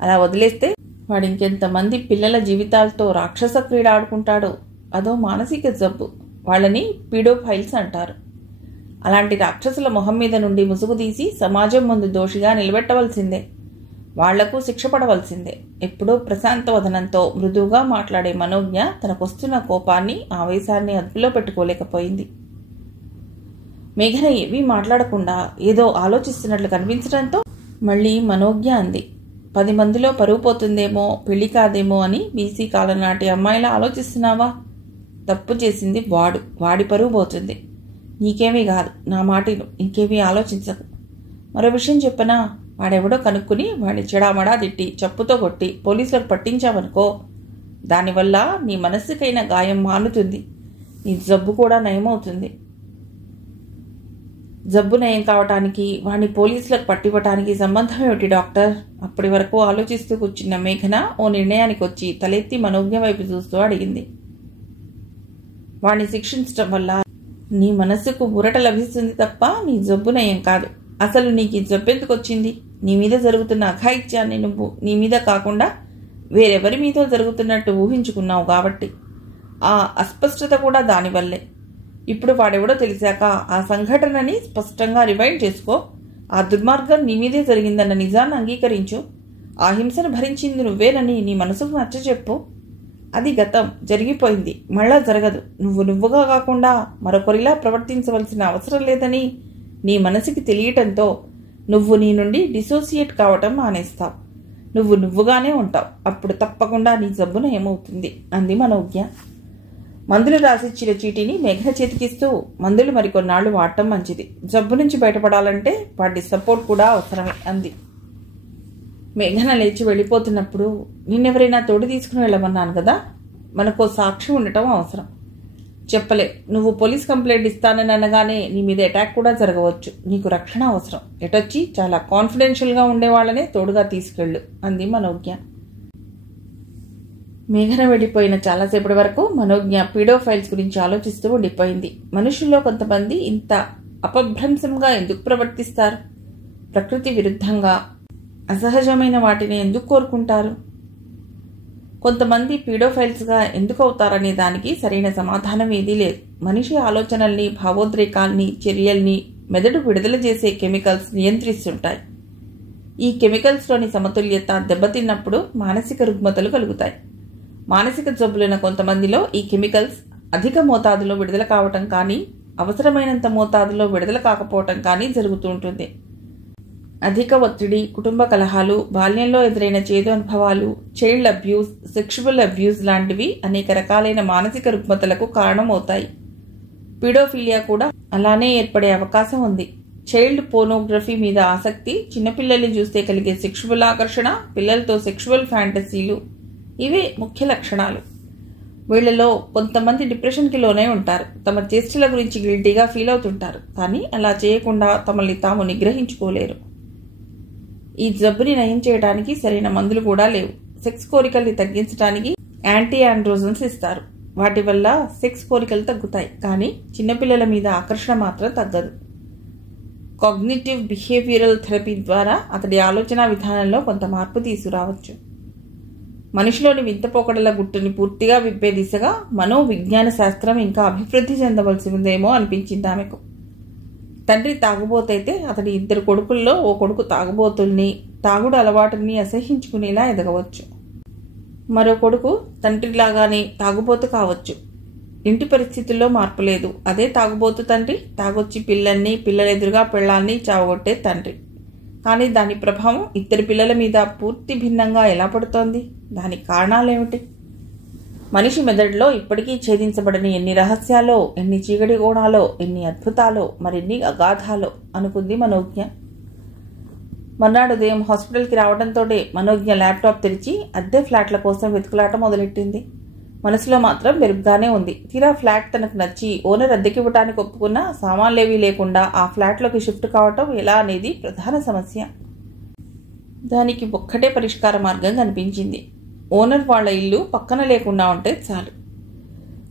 అలా వదిలేస్తే వాడింకెంతమంది పిల్లల జీవితాలతో రాక్షస క్రీడ ఆడుకుంటాడో. అదో మానసిక జబ్బు. వాళ్ళని పీడోఫైల్స్ అంటారు. అలాంటి రాక్షసుల మొహం మీద నుండి ముసుగు తీసి సమాజం ముందు దోషిగా నిలబెట్టవలసిందే. వాళ్లకు శిక్ష పడవలసిందే. ఎప్పుడూ ప్రశాంత వదనంతో మృదువుగా మాట్లాడే మనోజ్ఞ తనకొస్తున్న కోపాన్ని, ఆవేశాన్ని అదుపులో పెట్టుకోలేకపోయింది. మేఘన ఏవీ మాట్లాడకుండా ఏదో ఆలోచిస్తున్నట్లు కనిపించడంతో మళ్ళీ మనోజ్ఞ అంది. 10 మందిలో పరువు పోతుందేమో, పెళ్లి కాదేమో అని బీసీ కాలం నాటి అమ్మాయిలా ఆలోచిస్తున్నావా? తప్పు చేసింది వాడి పరువు పోతుంది. నీకేమీ కాదు. నా మాటను ఇంకేమీ ఆలోచించకు. మరో విషయం చెప్పనా? వాడెవడో కనుక్కుని వాడిని చెడామడా తిట్టి చెప్పుతో కొట్టి పోలీసులకు పట్టించావనుకో, దానివల్ల నీ మనస్సుకైన గాయం మానుతుంది. నీ జబ్బు కూడా నయమవుతుంది. జబ్బు నయం కావటానికి వాడిని పోలీసులకు పట్టివ్వటానికి సంబంధం ఏమిటి డాక్టర్? అప్పటి వరకు ఆలోచిస్తూ కూర్చున్న మేఘన ఓ నిర్ణయానికి వచ్చి తలెత్తి మనోజ్ఞ వైపు చూస్తూ అడిగింది. వాడిని శిక్షించటం వల్ల నీ మనస్సుకు ఊరట లభిస్తుంది తప్ప నీ జబ్బు నయం కాదు. అసలు నీకు ఈ జబ్బెందుకు వచ్చింది? నీ మీద జరుగుతున్న అఘాయిత్యాన్ని నువ్వు నీ మీద కాకుండా వేరెవరి మీదో జరుగుతున్నట్టు ఊహించుకున్నావు కాబట్టి. ఆ అస్పష్టత కూడా దానివల్లే. ఇప్పుడు వాడెవడో తెలిసాక ఆ సంఘటనని స్పష్టంగా రివైండ్ చేసుకో. ఆ దుర్మార్గం నీ మీదే జరిగిందన్న నిజాన్ని అంగీకరించు. ఆ హింసను భరించింది నువ్వేనని నీ మనసుకు నచ్చచెప్పు. అది గతం, జరిగిపోయింది, మళ్ళా జరగదు. నువ్వుగా కాకుండా మరొకరిలా ప్రవర్తించవలసిన అవసరం లేదని నీ మనసుకి తెలియటంతో నువ్వు నీ నుండి డిసోసియేట్ కావటం మానేస్తావు. నువ్వుగానే ఉంటావు. అప్పుడు తప్పకుండా నీ జబ్బున ఏమవుతుంది అంది మనోజ్ఞ. మందులు రాసిచ్చిన చీటీని మేఘన చేతికిస్తూ, మందులు మరికొన్నాళ్లు వాడటం మంచిది. జబ్బు నుంచి బయటపడాలంటే వాటి సపోర్ట్ కూడా అవసరమే అంది. మేఘన లేచి వెళ్ళిపోతున్నప్పుడు, నిన్నెవరైనా తోడు తీసుకుని వెళ్ళమన్నాను కదా, మనకో సాక్షి ఉండటం అవసరం. చెప్పలే, నువ్వు పోలీస్ కంప్లైంట్ ఇస్తానని అనగానే నీ మీద అటాక్ కూడా జరగవచ్చు. నీకు రక్షణ అవసరం. ఎటొచ్చి చాలా కాన్ఫిడెన్షియల్గా ఉండేవాళ్లనే తోడుగా తీసుకెళ్ళు అంది మనోజ్ఞ. మేఘన వెళ్ళిపోయిన చాలాసేపటి వరకు మనోజ్ఞ పీడోఫైల్స్ గురించి ఆలోచిస్తూ ఉండిపోయింది. మనుషుల్లో కొంతమంది ఇంత అపభ్రంశంగా ఎందుకు ప్రవర్తిస్తారు? ప్రకృతి విరుద్ధంగా అసహజమైన వాటిని ఎందుకు కోరుకుంటారు? కొంతమంది పీడోఫైల్స్గా ఎందుకు అవుతారనే దానికి సరైన సమాధానం ఏదీ లేదు. మనిషి ఆలోచనల్ని, భావోద్రేకాల్ని, చర్యల్ని మెదడు విడుదల చేసే కెమికల్స్ నియంత్రిస్తుంటాయి. ఈ కెమికల్స్లోని సమతుల్యత దెబ్బతిన్నప్పుడు మానసిక రుగ్మతలు కలుగుతాయి. మానసిక జబ్బులున్న కొంతమందిలో ఈ కెమికల్స్ అధిక మోతాదులో విడుదల కావటం కానీ, అవసరమైనంత మోతాదులో విడుదల కాకపోవటం కానీ జరుగుతూ ఉంటుంది. అధిక ఒత్తిడి, కుటుంబ కలహాలు, బాల్యంలో ఎదురైన చేదు అనుభవాలు, చైల్డ్ అబ్యూస్, సెక్షువల్ అబ్యూస్ లాంటివి అనేక రకాలైన మానసిక రుగ్మతలకు కారణమవుతాయి. పీడోఫిలియా కూడా అలానే ఏర్పడే అవకాశం ఉంది. చైల్డ్ పోర్నోగ్రఫీ మీద ఆసక్తి, చిన్నపిల్లల్ని చూస్తే కలిగే సెక్షువల్ ఆకర్షణ, పిల్లలతో సెక్షువల్ ఫ్యాంటసీలు, ఇవే ముఖ్య లక్షణాలు. వీళ్లలో కొంతమంది డిప్రెషన్కి లోనే ఉంటారు. తమ చేష్టల గురించి గిల్టీగా ఫీల్ అవుతుంటారు. కానీ అలా చేయకుండా తమల్ని తాము నిగ్రహించుకోలేరు. ఈ జబ్బుని నయం చేయడానికి సరైన మందులు కూడా లేవు. సెక్స్ కోరికల్ని తగ్గించడానికి యాంటీ ఆండ్రోజన్స్ ఇస్తారు. వాటి వల్ల సెక్స్ కోరికలు తగ్గుతాయి. కానీ చిన్నపిల్లల మీద ఆకర్షణ మాత్రం తగ్గదు. కాగ్నిటివ్ బిహేవియరల్ థెరపీ ద్వారా అతడి ఆలోచన విధానంలో కొంత మార్పు తీసుకురావచ్చు. మనిషిలోని వింతపోకడల గుట్టుని పూర్తిగా విప్పే దిశగా మనోవిజ్ఞాన శాస్త్రం ఇంకా అభివృద్ధి చెందవలసి ఉందేమో అనిపించింది ఆమెకు. తండ్రి తాగుబోతైతే అతడి 2 కొడుకుల్లో ఓ కొడుకు తాగుబోతుల్ని, తాగుడు అలవాటుని అసహించుకునేలా ఎదగవచ్చు. మరో కొడుకు తండ్రిలాగానే తాగుబోతు కావచ్చు. ఇంటి పరిస్థితుల్లో మార్పు లేదు. అదే తాగుబోతు తండ్రి తాగొచ్చి పిల్లలెదురుగా పెళ్లాన్ని చావగొట్టే తండ్రి. కానీ దాని ప్రభావం 2 పిల్లల మీద పూర్తి భిన్నంగా ఎలా పడుతోంది? దానికి కారణాలేమిటి? మనిషి మెదడులో ఇప్పటికీ ఛేదించబడని ఎన్ని రహస్యాలో, ఎన్ని చీకటి కోణాలో, ఎన్ని అద్భుతాలో, మరిన్ని అగాధాలో అనుకుంది మనోజ్ఞ. మర్నాడు ఉదయం హాస్పిటల్కి రావడంతోనే మనోజ్ఞ ల్యాప్టాప్ తెరిచి అద్దె ఫ్లాట్ల కోసం వెతుకులాట మొదలెట్టింది. మనసులో మాత్రం మెరుగ్గానే ఉంది. తీరా ఫ్లాట్ తనకు నచ్చి ఓనర్ అద్దెకివ్వటానికి ఒప్పుకున్నా సామాన్లేవీ లేకుండా ఆ ఫ్లాట్లోకి షిఫ్ట్ కావటం ఎలా అనేది ప్రధాన సమస్య. దానికి ఒక్కటే పరిష్కార మార్గం కనిపించింది. ఓనర్ వాళ్ల ఇల్లు పక్కన లేకుండా ఉంటే చాలు.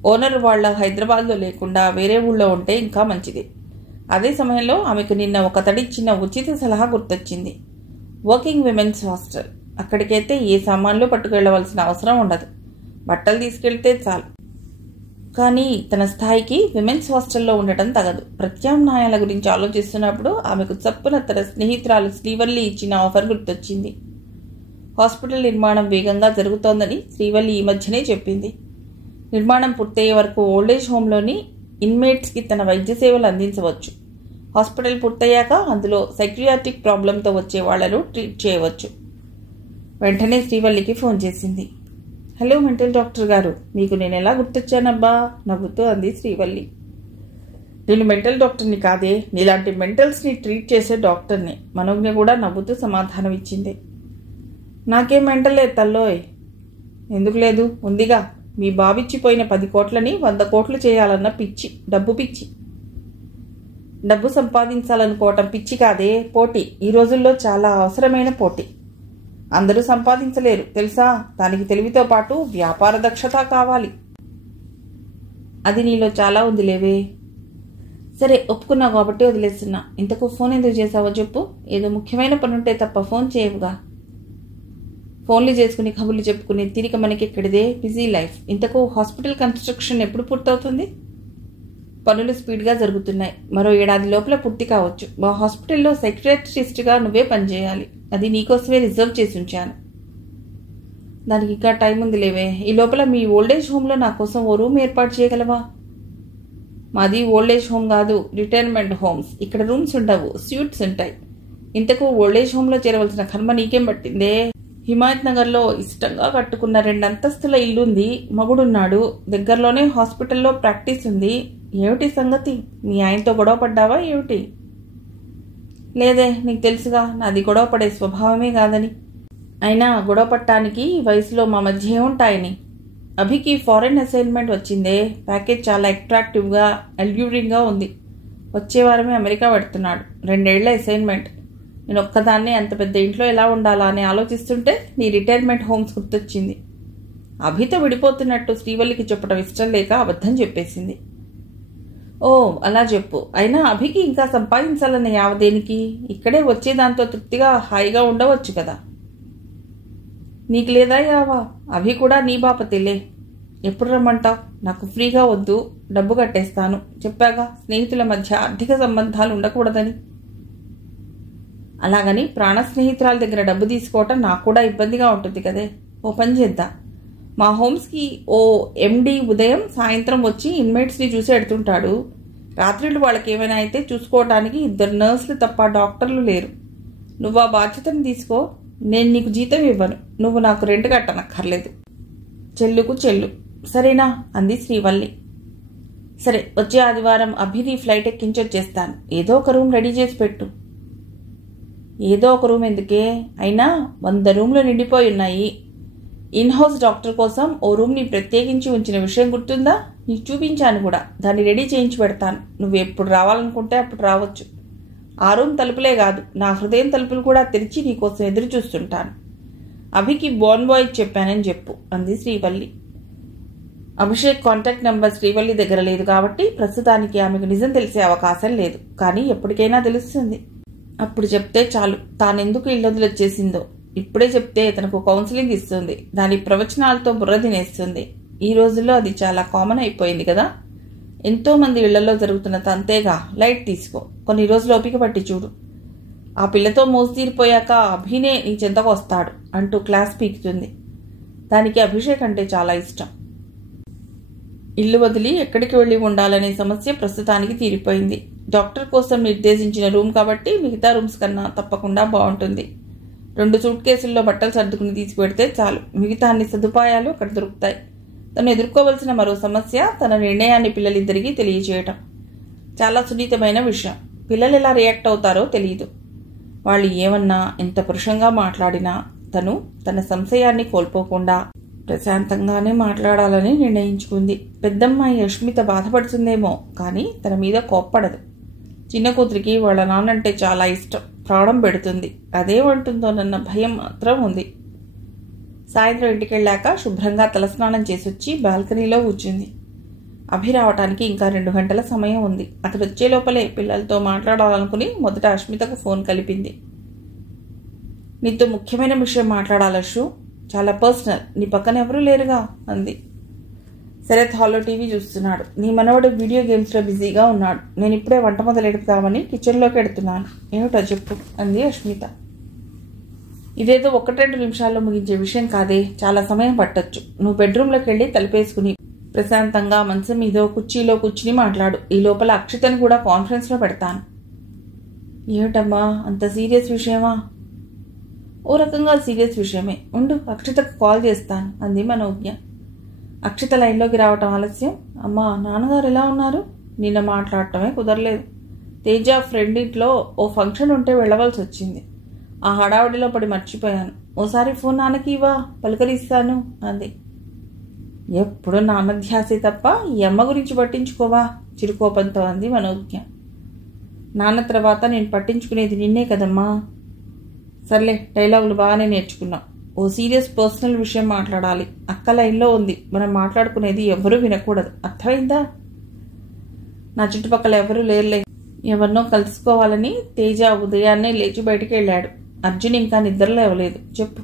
ఓనర్ వాళ్ల హైదరాబాద్లో లేకుండా వేరే ఊళ్ళో ఉంటే ఇంకా మంచిది. అదే సమయంలో ఆమెకు నిన్న ఒకతడిచ్చిన ఉచిత సలహా గుర్తొచ్చింది. Working women's hostel. అక్కడికైతే ఏ సామాన్లు పట్టుకెళ్లవలసిన అవసరం ఉండదు. బట్టలు తీసుకెళ్తే చాలు. కానీ తన స్థాయికి విమెన్స్ హాస్టల్లో ఉండటం తగదు. ప్రత్యామ్నాయాల గురించి ఆలోచిస్తున్నప్పుడు ఆమెకు చప్పున తన స్నేహితురాలు శ్రీవల్లి ఇచ్చిన ఆఫర్ గుర్తొచ్చింది. హాస్పిటల్ నిర్మాణం వేగంగా జరుగుతోందని శ్రీవల్లి ఈ మధ్యనే చెప్పింది. నిర్మాణం పూర్తయ్యే వరకు ఓల్డేజ్ హోంలోని ఇన్మేట్స్కి తన వైద్య సేవలు అందించవచ్చు. హాస్పిటల్ పూర్తయ్యాక అందులో సైక్రియాట్రిక్ ప్రాబ్లంతో వచ్చే వాళ్లను ట్రీట్ చేయవచ్చు. వెంటనే శ్రీవల్లికి ఫోన్ చేసింది. హలో మెంటల్ డాక్టర్ గారు, మీకు నేను ఎలా గుర్తొచ్చానబ్బా నవ్వుతూ అంది శ్రీవల్లి. నేను మెంటల్ డాక్టర్ని కాదే, నీలాంటి మెంటల్స్ని ట్రీట్ చేసే డాక్టర్ని. మనోజ్ఞ కూడా నవ్వుతూ సమాధానం ఇచ్చింది. నాకేం మెంటల్ లేదు తల్లోయ్. ఎందుకు లేదు? ఉందిగా. మీ బాబిచ్చిపోయిన 10 కోట్లని 100 కోట్లు చేయాలన్న పిచ్చి, డబ్బు పిచ్చి. డబ్బు సంపాదించాలనుకోవటం పిచ్చి కాదే, పోటీ. ఈ రోజుల్లో చాలా అవసరమైన పోటీ. అందరూ సంపాదించలేరు తెలుసా. దానికి తెలివితో పాటు వ్యాపార దక్షత కావాలి. అది నీలో చాలా ఉందిలేవే. సరే, ఒప్పుకున్నావు కాబట్టి వదిలేస్తున్నా. ఇంతకు ఫోన్ ఎందుకు చేసావో చెప్పు. ఏదో ముఖ్యమైన పనుంటే తప్ప ఫోన్ చేయవుగా. ఫోన్లు చేసుకుని కబుర్లు చెప్పుకుని తీరిక మనకి ఎక్కడిదే, బిజీ లైఫ్. ఇంతకు హాస్పిటల్ కన్స్ట్రక్షన్ ఎప్పుడు పూర్తవుతుంది? పనులు స్పీడ్గా జరుగుతున్నాయి. మరో 1 ఏడాది లోపల పూర్తి కావచ్చు. మా హాస్పిటల్లో సెక్రటరిస్ట్గా నువ్వే పనిచేయాలి. అది నీకోసమే రిజర్వ్ చేసి ఉంచాను. దానికి ఇంకా టైం ఉంది లేవే. ఈ లోపల మీ ఓల్డేజ్ హోమ్లో నా కోసం ఓ రూమ్ ఏర్పాటు చేయగలవా? మాది ఓల్డేజ్ హోమ్ కాదు, రిటైర్మెంట్ హోమ్స్. ఇక్కడ రూమ్స్ ఉండవు, స్యూట్స్ ఉంటాయి. ఇంతకు ఓల్డేజ్ హోమ్లో చేరవలసిన కర్మ నీకేం పట్టిందే? హిమాయత్ నగర్లో ఇష్టంగా కట్టుకున్న 2 అంతస్తుల ఇల్లుంది. మగుడున్నాడు. దగ్గరలోనే హాస్పిటల్లో ప్రాక్టీస్ ఉంది. ఏమిటి సంగతి? మీ ఆయనతో గొడవ పడ్డావా ఏమిటి? లేదే, నీకు తెలుసుగా నాది గొడవ పడే స్వభావమే కాదని. అయినా గొడవ పట్టడానికి వయసులో మా మధ్య ఏముంటాయని. అభికి ఫారెన్ అసైన్మెంట్ వచ్చిందే. ప్యాకేజ్ చాలా అట్రాక్టివ్గా, అల్యూరింగ్గా ఉంది. వచ్చే వారమే అమెరికా పెడుతున్నాడు. 2 ఏళ్ల అసైన్మెంట్. నేను ఒక్కదాన్నే అంత పెద్ద ఇంట్లో ఎలా ఉండాలా అని ఆలోచిస్తుంటే నీ రిటైర్మెంట్ హోమ్స్ గుర్తొచ్చింది. అభితో విడిపోతున్నట్టు శ్రీవల్లికి చెప్పడం ఇష్టం లేక అబద్ధం చెప్పేసింది. ఓ అలా చెప్పు. అయినా అభికి ఇంకా సంపాదించాలన్న యావదేనికి? ఇక్కడే వచ్చేదాంతో తృప్తిగా హాయిగా ఉండవచ్చు కదా. నీకు లేదా యావా? అభి కూడా నీ బాపతిలే. ఎప్పుడు రమ్మంటావు? నాకు ఫ్రీగా వద్దు, డబ్బు కట్టేస్తాను. చెప్పాగా స్నేహితుల మధ్య ఆర్థిక సంబంధాలు ఉండకూడదని. అలాగని ప్రాణ స్నేహితురాల దగ్గర డబ్బు తీసుకోవటం నాకు కూడా ఇబ్బందిగా ఉంటుంది కదే. ఓ పని చేద్దాం. మా హోమ్స్కి ఓ ఎండి ఉదయం సాయంత్రం వచ్చి ఇన్మేట్స్ని చూసి ఎడుతుంటాడు. రాత్రిళ్ళు వాళ్ళకి ఏమైనా అయితే చూసుకోవడానికి 2 నర్సులు తప్ప డాక్టర్లు లేరు. నువ్వు ఆ బాధ్యతను తీసుకో. నేను నీకు జీతం ఇవ్వను. నువ్వు నాకు రెంట్ కట్టనక్కర్లేదు. చెల్లుకు చెల్లు. సరేనా అంది శ్రీవల్లి. సరే, వచ్చే ఆదివారం అభిని ఫ్లైట్ ఎక్కించొచ్చేస్తాను. ఏదో ఒక రూమ్ రెడీ చేసి పెట్టు. ఏదో ఒక రూమ్ ఎందుకే? అయినా 100 రూమ్లు నిండిపోయి ఉన్నాయి. ఇన్హౌస్ డాక్టర్ కోసం ఓ రూమ్ని ప్రత్యేకించి ఉంచిన విషయం గుర్తుందా? నీకు చూపించాను కూడా. దాన్ని రెడీ చేయించి పెడతాను. నువ్వు ఎప్పుడు రావాలనుకుంటే అప్పుడు రావచ్చు. ఆ రూమ్ తలుపులే కాదు, నా హృదయం తలుపులు కూడా తెరిచి నీకోసం ఎదురు చూస్తుంటాను. అభికి బోర్న్ బాయ్ చెప్పానని చెప్పు అంది శ్రీవల్లి. అభిషేక్ కాంటాక్ట్ నెంబర్ శ్రీవల్లి దగ్గర లేదు కాబట్టి ప్రస్తుతానికి ఆమెకు నిజం తెలిసే అవకాశం లేదు. కానీ ఎప్పటికైనా తెలుస్తుంది. అప్పుడు చెప్తే చాలు తానెందుకు ఇల్లొదిలి వచ్చేసిందో. ఇప్పుడే చెప్తే తనకు కౌన్సిలింగ్ ఇస్తుంది. దాని ప్రవచనాలతో బుర్ర తినేస్తుంది. ఈ రోజుల్లో అది చాలా కామన్ అయిపోయింది కదా. ఎంతో మంది ఇళ్లలో జరుగుతున్న తంతేగా. లైట్ తీసుకో. కొన్ని రోజులు ఓపిక పట్టి చూడు. ఆ పిల్లతో మోసు తీరిపోయాక అభినే నీ చెంతకు వస్తాడు అంటూ క్లాస్ పీకుతుంది. దానికి అభిషేక్ అంటే చాలా ఇష్టం. ఇల్లు వదిలి ఎక్కడికి వెళ్ళి ఉండాలనే సమస్య ప్రస్తుతానికి తీరిపోయింది. డాక్టర్ కోసం నిర్దేశించిన రూమ్ కాబట్టి మిగతా రూమ్స్ కన్నా తప్పకుండా బాగుంటుంది. 2 సూట్ కేసుల్లో బట్టలు సర్దుకుని తీసి పెడితే చాలు. మిగతా అన్ని సదుపాయాలు అక్కడ దొరుకుతాయి. తను ఎదుర్కోవలసిన మరో సమస్య తన నిర్ణయాన్ని పిల్లలిద్దరికీ తెలియచేయటం. చాలా సున్నితమైన విషయం. పిల్లలు ఎలా రియాక్ట్ అవుతారో తెలియదు. వాళ్ళు ఏమన్నా, ఎంత పురుషంగా మాట్లాడినా తను తన సంశయాన్ని కోల్పోకుండా ప్రశాంతంగానే మాట్లాడాలని నిర్ణయించుకుంది. పెద్దమ్మాయి అష్మిత బాధపడుతుందేమో కానీ తన మీద కోప్పడదు. చిన్న కూతురికి వాళ్ళ నాన్నంటే చాలా ఇష్టం. ప్రాణం పెడుతుంది. అదేమంటుందోనన్న భయం మాత్రం ఉంది. సాయంత్రం ఇంటికెళ్ళాక శుభ్రంగా తలస్నానం చేసొచ్చి బాల్కనీలో కూర్చుంది. అభి రావటానికి ఇంకా 2 గంటల సమయం ఉంది. అతడు వచ్చే లోపలే పిల్లలతో మాట్లాడాలనుకుని మొదట అష్మితకు ఫోన్ కలిపింది. నీతో ముఖ్యమైన విషయం మాట్లాడాలషు. చాలా పర్సనల్. నీ పక్కన ఎవరూ లేరుగా అంది. శరత్ హాల్లో టీవీ చూస్తున్నాడు. నీ మనవడు వీడియో గేమ్స్లో బిజీగా ఉన్నాడు. నేను ఇప్పుడే వంట మొదలెడుతామని కిచెన్లోకి ఎడుతున్నాను. ఏమిటో చెప్పు అంది అష్మిత. ఇదేదో 1-2 నిమిషాల్లో ముగించే విషయం కాదే. చాలా సమయం పట్టొచ్చు. నువ్వు బెడ్రూమ్లోకి వెళ్ళి తలుపేసుకుని ప్రశాంతంగా మంచం మీదో కుర్చీలో కూర్చుని మాట్లాడు. ఈ లోపల అక్షితను కూడా కాన్ఫరెన్స్లో పెడతాను. ఏమిటమ్మా, అంత సీరియస్ విషయమా? ఓ రకంగా సీరియస్ విషయమే. ఉండు, అక్షితకు కాల్ చేస్తాను అంది మనోజ్ఞ. అక్షిత లైన్లోకి రావటం ఆలస్యం. అమ్మా, నాన్నగారు ఎలా ఉన్నారు? నిన్న మాట్లాడటమే కుదరలేదు. తేజ ఫ్రెండ్ ఇంట్లో ఓ ఫంక్షన్ ఉంటే వెళ్ళవలసి వచ్చింది. ఆ హడావుడిలో పడి మర్చిపోయాను. ఓసారి ఫోన్ నాన్నకి ఇవ్వా, పలకరిస్తాను అంది. ఎప్పుడు నాన్న ధ్యాసే తప్ప ఈ అమ్మ గురించి పట్టించుకోవా చిరుకోపంతో అంది మనోజ్ఞ. నాన్న తర్వాత నేను పట్టించుకునేది నిన్నే కదమ్మా. సర్లే, డైలాగులు బాగానే నేర్చుకున్నాం. ఓ సీరియస్ పర్సనల్ విషయం మాట్లాడాలి. అక్క లైన్లో ఉంది. మనం మాట్లాడుకునేది ఎవరూ వినకూడదు. అర్థమైందా? నా చుట్టుపక్కల ఎవరూ లేరులే. ఎవరినో కలుసుకోవాలని తేజ ఉదయాన్నే లేచి బయటికి వెళ్ళాడు. అర్జున్ ఇంకా నిద్రలో ఇవ్వలేదు. చెప్పు.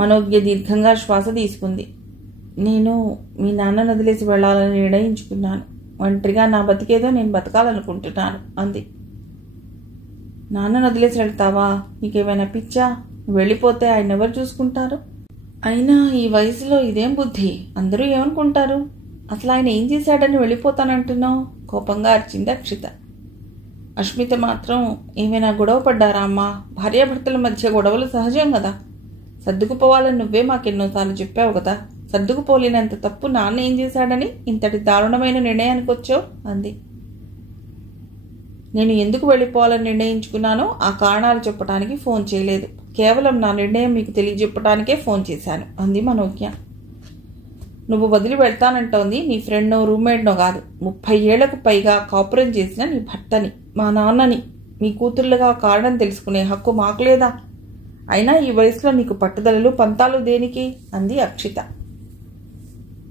మనోజ్ఞ దీర్ఘంగా శ్వాస తీసుకుంది. నేను మీ నాన్నను వదిలేసి వెళ్లాలని నిర్ణయించుకున్నాను. ఒంటరిగా నా బతికేదో నేను బతకాలనుకుంటున్నాను అంది. నాన్నను వదిలేసి వెళ్తావా? నీకేమైనా పిచ్చా? వెళ్ళిపోతే ఆయన ఎవరు చూసుకుంటారు? అయినా ఈ వయసులో ఇదేం బుద్ధి? అందరూ ఏమనుకుంటారు? అసలు ఆయన ఏం చేశాడని వెళ్ళిపోతానంటున్నావు? కోపంగా అరిచింది అక్షిత. అష్మిత మాత్రం ఏమైనా గొడవ పడ్డారా అమ్మా? భార్యాభర్తల మధ్య గొడవలు సహజం కదా. సర్దుకుపోవాలని నువ్వే మాకెన్నోసార్లు చెప్పావు కదా. సర్దుకుపోలేనంత తప్పు నాన్న ఏం చేశాడని ఇంతటి దారుణమైన నిర్ణయానికి వచ్చావు అంది. నేను ఎందుకు వెళ్ళిపోవాలని నిర్ణయించుకున్నానో ఆ కారణాలు చెప్పడానికి ఫోన్ చేయలేదు. కేవలం నా నిర్ణయం మీకు తెలియజెప్పడానికే ఫోన్ చేశాను అంది మనోజ్ఞ. నువ్వు వదిలి వెళ్తానంటోంది నీ ఫ్రెండ్నో రూమ్మేట్నో కాదు, 30 ఏళ్లకు పైగా కాపురం చేసిన నీ భర్తని, మా నాన్నని. మీ కూతుర్లుగా కారణం తెలుసుకునే హక్కు మాకు లేదా? అయినా ఈ వయసులో నీకు పట్టుదలలు పంతాలు దేనికి అంది అక్షిత.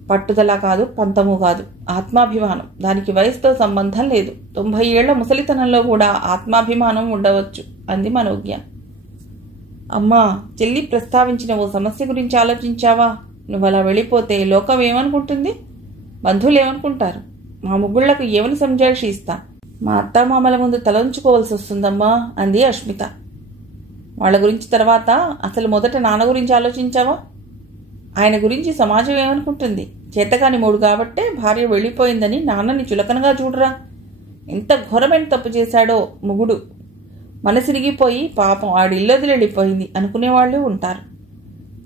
పట్టుదల కాదు, పంతము కాదు, ఆత్మాభిమానం. దానికి వయసుతో సంబంధం లేదు. 90 ఏళ్ల ముసలితనంలో కూడా ఆత్మాభిమానం ఉండవచ్చు అంది మనోజ్ఞ. అమ్మా, చెల్లి ప్రస్తావించిన ఓ సమస్య గురించి ఆలోచించావా? నువ్వు అలా వెళ్ళిపోతే లోకం ఏమనుకుంటుంది? బంధువులు ఏమనుకుంటారు? మా ముగ్గుళ్లకు ఏమని సంజాయిషి ఇస్తా? మా అత్తామామల ముందు తలంచుకోవాల్సి వస్తుందమ్మా అంది అష్మిత. వాళ్ళ గురించి తర్వాత అసలు మొదట నాన్న గురించి ఆలోచించావా? ఆయన గురించి సమాజం ఏమనుకుంటుంది? చేతకాని మూడు కాబట్టే భార్య వెళ్ళిపోయిందని నాన్నని చులకనగా చూడరా. ఎంత ఘోరమైన తప్పు చేశాడో మొగుడు. మనసిరిగిపోయి పాపం ఆడిల్లొదిలి వెళ్ళిపోయింది అనుకునేవాళ్ళు ఉంటారు.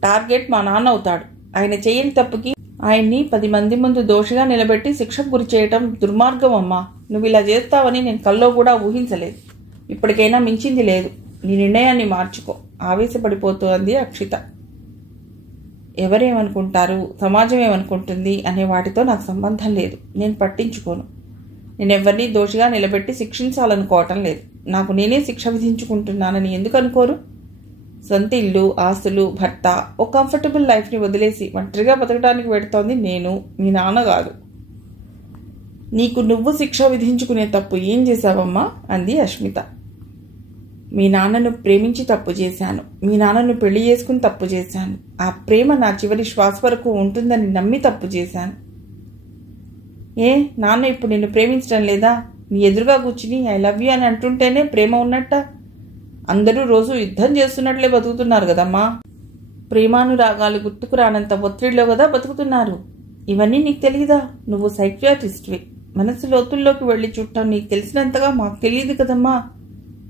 టార్గెట్ మా నాన్న అవుతాడు. ఆయన చేయని తప్పుకి ఆయన్ని 10 మంది ముందు దోషిగా నిలబెట్టి శిక్షకు గురి చేయటం దుర్మార్గం అమ్మా. నువ్వు ఇలా చేస్తావని నేను కల్లో కూడా ఊహించలేదు. ఇప్పటికైనా మించింది లేదు. నీ నిర్ణయాన్ని మార్చుకో ఆవేశపడిపోతూ అంది అక్షిత. ఎవరేమనుకుంటారు, సమాజం ఏమనుకుంటుంది అనే వాటితో నాకు సంబంధం లేదు. నేను పట్టించుకోను. నేనెవరినీ దోషిగా నిలబెట్టి శిక్షించాలనుకోవటం లేదు. నాకు నేనే శిక్ష విధించుకుంటున్నానని ఎందుకు అనుకోరు? సొంత ఇల్లు, ఆస్తులు, భర్త, ఓ కంఫర్టబుల్ లైఫ్ని వదిలేసి ఒంటరిగా బతకడానికి పెడుతోంది నేను, మీ నాన్న కాదు. నీకు నువ్వు శిక్ష విధించుకునే తప్పు ఏం చేశావమ్మా అంది అష్మిత. మీ నాన్నను ప్రేమించి తప్పు చేశాను. మీ నాన్నను పెళ్లి చేసుకుని తప్పు చేశాను. ఆ ప్రేమ నా చివరి శ్వాస వరకు ఉంటుందని నమ్మి తప్పు చేశాను. ఏ, నాన్న ఇప్పుడు నిన్ను ప్రేమించడం లేదా? నీ ఎదురుగా కూర్చుని ఐ లవ్ యూ అని అంటుంటేనే ప్రేమ ఉన్నట్ట? అందరూ రోజు యుద్ధం చేస్తున్నట్లే బతుకుతున్నారు కదమ్మా. ప్రేమానురాగాలు గుర్తుకు రానంత ఒత్తిడిలో కదా బతుకుతున్నారు. ఇవన్నీ నీకు తెలియదా? నువ్వు సైకియాట్రిస్ట్వి. మనసు లోతుల్లోకి వెళ్లి చూడటం నీకు తెలిసినంతగా మాకు తెలియదు కదమ్మా.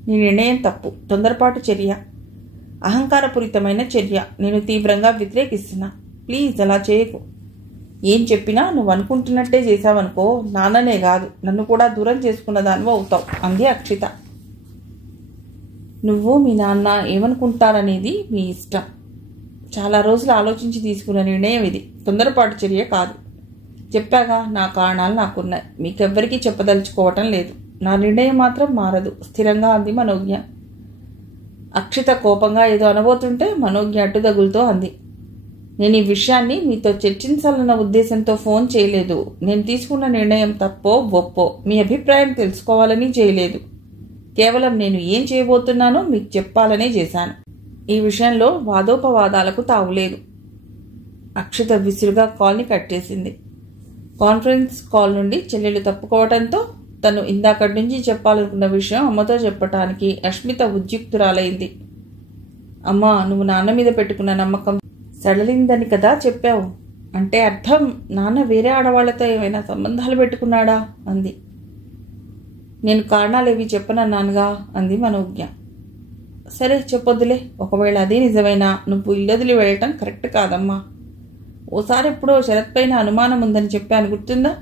నీ నిర్ణయం తప్పు, తొందరపాటు చర్య, అహంకారపూరితమైన చర్య. నేను తీవ్రంగా వ్యతిరేకిస్తున్నా. ప్లీజ్ అలా చేయకు. ఏం చెప్పినా నువ్వు అనుకుంటున్నట్టే చేశావనుకో, నాన్ననే కాదు నన్ను కూడా దూరం చేసుకున్న దానివో అవుతావు అంది అక్షిత. నువ్వు మీ నాన్న ఏమనుకుంటారనేది మీ ఇష్టం. చాలా రోజులు ఆలోచించి తీసుకున్న నిర్ణయం ఇది. తొందరపాటు చర్య కాదు. చెప్పాగా, నా కారణాలు నాకున్నాయి. మీకెవ్వరికీ చెప్పదలుచుకోవటం లేదు. నా నిర్ణయం మాత్రం మారదు స్థిరంగా అంది మనోజ్ఞ. అక్షిత కోపంగా ఏదో అనబోతుంటే మనోజ్ఞ అడ్డుదగులతో అంది. నేను ఈ విషయాన్ని మీతో చర్చించాలన్న ఉద్దేశంతో ఫోన్ చేయలేదు. నేను తీసుకున్న నిర్ణయం తప్పో ఒప్పో మీ అభిప్రాయం తెలుసుకోవాలని చేయలేదు. కేవలం నేను ఏం చేయబోతున్నానో మీకు చెప్పాలనే చేశాను. ఈ విషయంలో వాదోపవాదాలకు తావులేదు. అక్షిత విసురుగా కాల్ని కట్ చేసింది. కాన్ఫరెన్స్ కాల్ నుండి చెల్లెలు తప్పుకోవడంతో తను ఇందాకటి నుంచి చెప్పాలనుకున్న విషయం అమ్మతో చెప్పటానికి అష్మిత ఉద్యుక్తురాలైంది. అమ్మా, నువ్వు నాన్న మీద పెట్టుకున్న నమ్మకం సడలిందని కదా చెప్పావు. అంటే అర్థం నాన్న వేరే ఆడవాళ్లతో ఏమైనా సంబంధాలు పెట్టుకున్నాడా అంది. నేను కారణాలేవి చెప్పనన్నానుగా అంది మనోజ్ఞ. సరే చెప్పొద్దులే. ఒకవేళ అదే నిజమైనా నువ్వు ఇల్లొదిలి వెళ్ళటం కరెక్ట్ కాదమ్మా. ఓసారి ఎప్పుడో శరత్ పైన అనుమానం ఉందని చెప్పాను, గుర్తుందా?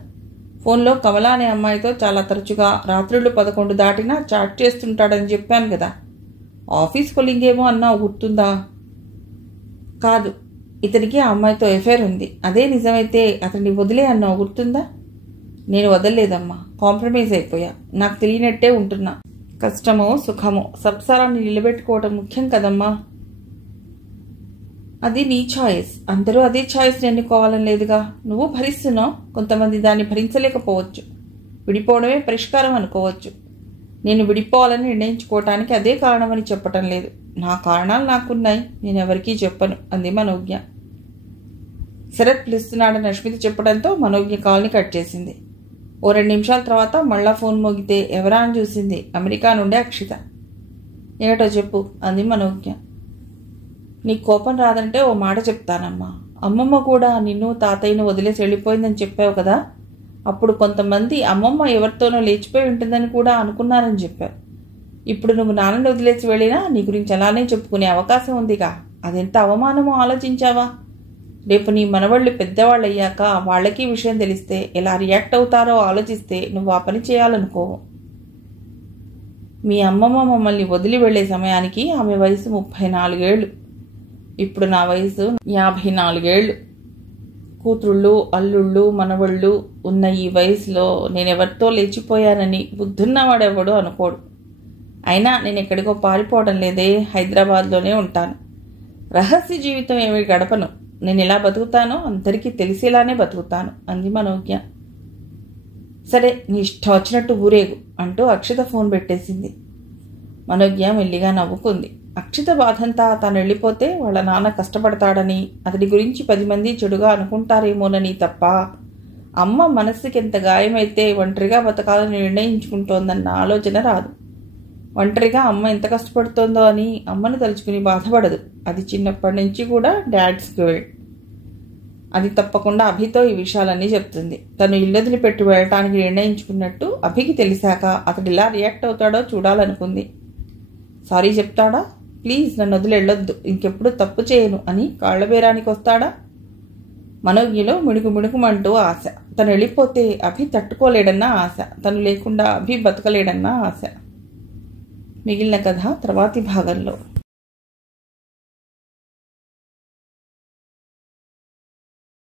ఫోన్లో కమలా అనే అమ్మాయితో చాలా తరచుగా రాత్రుళ్ళు 11 దాటినా చాట్ చేస్తుంటాడని చెప్పాను కదా. ఆఫీస్ కొలింగేమో అన్నావు, గుర్తుందా? కాదు, ఇతనికి ఆ అమ్మాయితో ఎఫైర్ ఉంది. అదే నిజమైతే అతన్ని వదిలే అన్నావు, గుర్తుందా? నేను వదలలేదమ్మా, కాంప్రమైజ్ అయిపోయా. నాకు తెలియనట్టే ఉంటున్నా. కష్టమో సుఖమో సంసారాన్ని నిలబెట్టుకోవటం ముఖ్యం కదమ్మా. అది నీ ఛాయిస్. అందరూ అదే ఛాయిస్ని ఎన్నుకోవాలని లేదుగా. నువ్వు భరిస్తున్నావు, కొంతమంది దాన్ని భరించలేకపోవచ్చు. విడిపోవడమే పరిష్కారం అనుకోవచ్చు. నేను విడిపోవాలని నిర్ణయించుకోవటానికి అదే కారణమని చెప్పటం లేదు. నా కారణాలు నాకున్నాయి, నేనెవరికీ చెప్పను అంది మనోజ్ఞ. శరత్ పిలుస్తున్నాడని అష్మిత చెప్పడంతో మనోజ్ఞ కాల్ని కట్ చేసింది. ఓ 2 నిమిషాల తర్వాత మళ్ళా ఫోన్ మోగితే ఎవరా అని చూసింది. అమెరికా నుండే అక్షిత. ఏటో చెప్పు అంది మనోజ్ఞ. నీకు కోపం రాదంటే ఓ మాట చెప్తానమ్మా. అమ్మమ్మ కూడా నిన్ను తాతయ్యను వదిలేసి వెళ్ళిపోయిందని చెప్పావు కదా. అప్పుడు కొంతమంది అమ్మమ్మ ఎవరితోనో లేచిపోయి ఉంటుందని కూడా అనుకున్నారని చెప్పావు. ఇప్పుడు నువ్వు నాన్నని వదిలేసి వెళ్ళినా నీ గురించి అలానే చెప్పుకునే అవకాశం ఉందిగా. అదెంత అవమానమో ఆలోచించావా? రేపు నీ మనవళ్ళు పెద్దవాళ్ళు అయ్యాక వాళ్ళకి విషయం తెలిస్తే ఎలా రియాక్ట్ అవుతారో ఆలోచిస్తే నువ్వు ఆ పని చేయాలనుకోవు. మీ అమ్మమ్మ మమ్మల్ని వదిలి వెళ్లే సమయానికి ఆమె వయసు 34 ఏళ్ళు. ఇప్పుడు నా వయసు 54 ఏళ్ళు. కూతుళ్ళు, అల్లుళ్ళు, మనవళ్ళు ఉన్న ఈ వయసులో నేనెవరితో లేచిపోయానని బుద్ధున్నవాడెవడో అనుకోడు. అయినా నేను ఎక్కడికో పారిపోవడం లేదే, హైదరాబాద్లోనే ఉంటాను. రహస్య జీవితం ఏమి గడపను. నేను ఎలా బతుకుతానో అందరికీ తెలిసేలానే బతుకుతాను అంది మనోజ్ఞ. సరే, నీ ఇష్టం వచ్చినట్టు ఊరేగు అంటూ అక్షిత ఫోన్ పెట్టేసింది. మనోజ్ఞ మెల్లిగా నవ్వుకుంది. అక్షిత బాధంతా తాను వెళ్ళిపోతే వాళ్ళ నాన్న కష్టపడతాడని, అతడి గురించి 10 మంది చెడుగా అనుకుంటారేమోనని తప్ప అమ్మ మనస్సుకి ఎంత గాయమైతే ఒంటరిగా బతకాలని నిర్ణయించుకుంటోందన్న ఆలోచన రాదు. ఒంటరిగా అమ్మ ఎంత కష్టపడుతోందో అని అమ్మను తలుచుకుని బాధపడదు. అది చిన్నప్పటి నుంచి కూడా డాడ్స్ గర్ల్. అది తప్పకుండా అభితో ఈ విషయాలన్నీ చెప్తుంది. తను ఇల్లొదిలి పెట్టి వెళ్ళటానికి నిర్ణయించుకున్నట్టు అభికి తెలిసాక అతడు ఎలా రియాక్ట్ అవుతాడో చూడాలనుకుంది. సారీ చెప్తాడా? ప్లీజ్ నన్ను వదిలి వెళ్ళొద్దు, ఇంకెప్పుడు తప్పు చేయను అని కాళ్లబేరానికి వస్తాడా? మనోజ్ఞలో మిణుకుమంటూ ఆశ. తను వెళ్ళిపోతే అభి తట్టుకోలేడన్నా ఆశ. తను లేకుండా అభి బతకలేడన్నా ఆశ. మిగిలిన కథ తర్వాతి భాగంలో.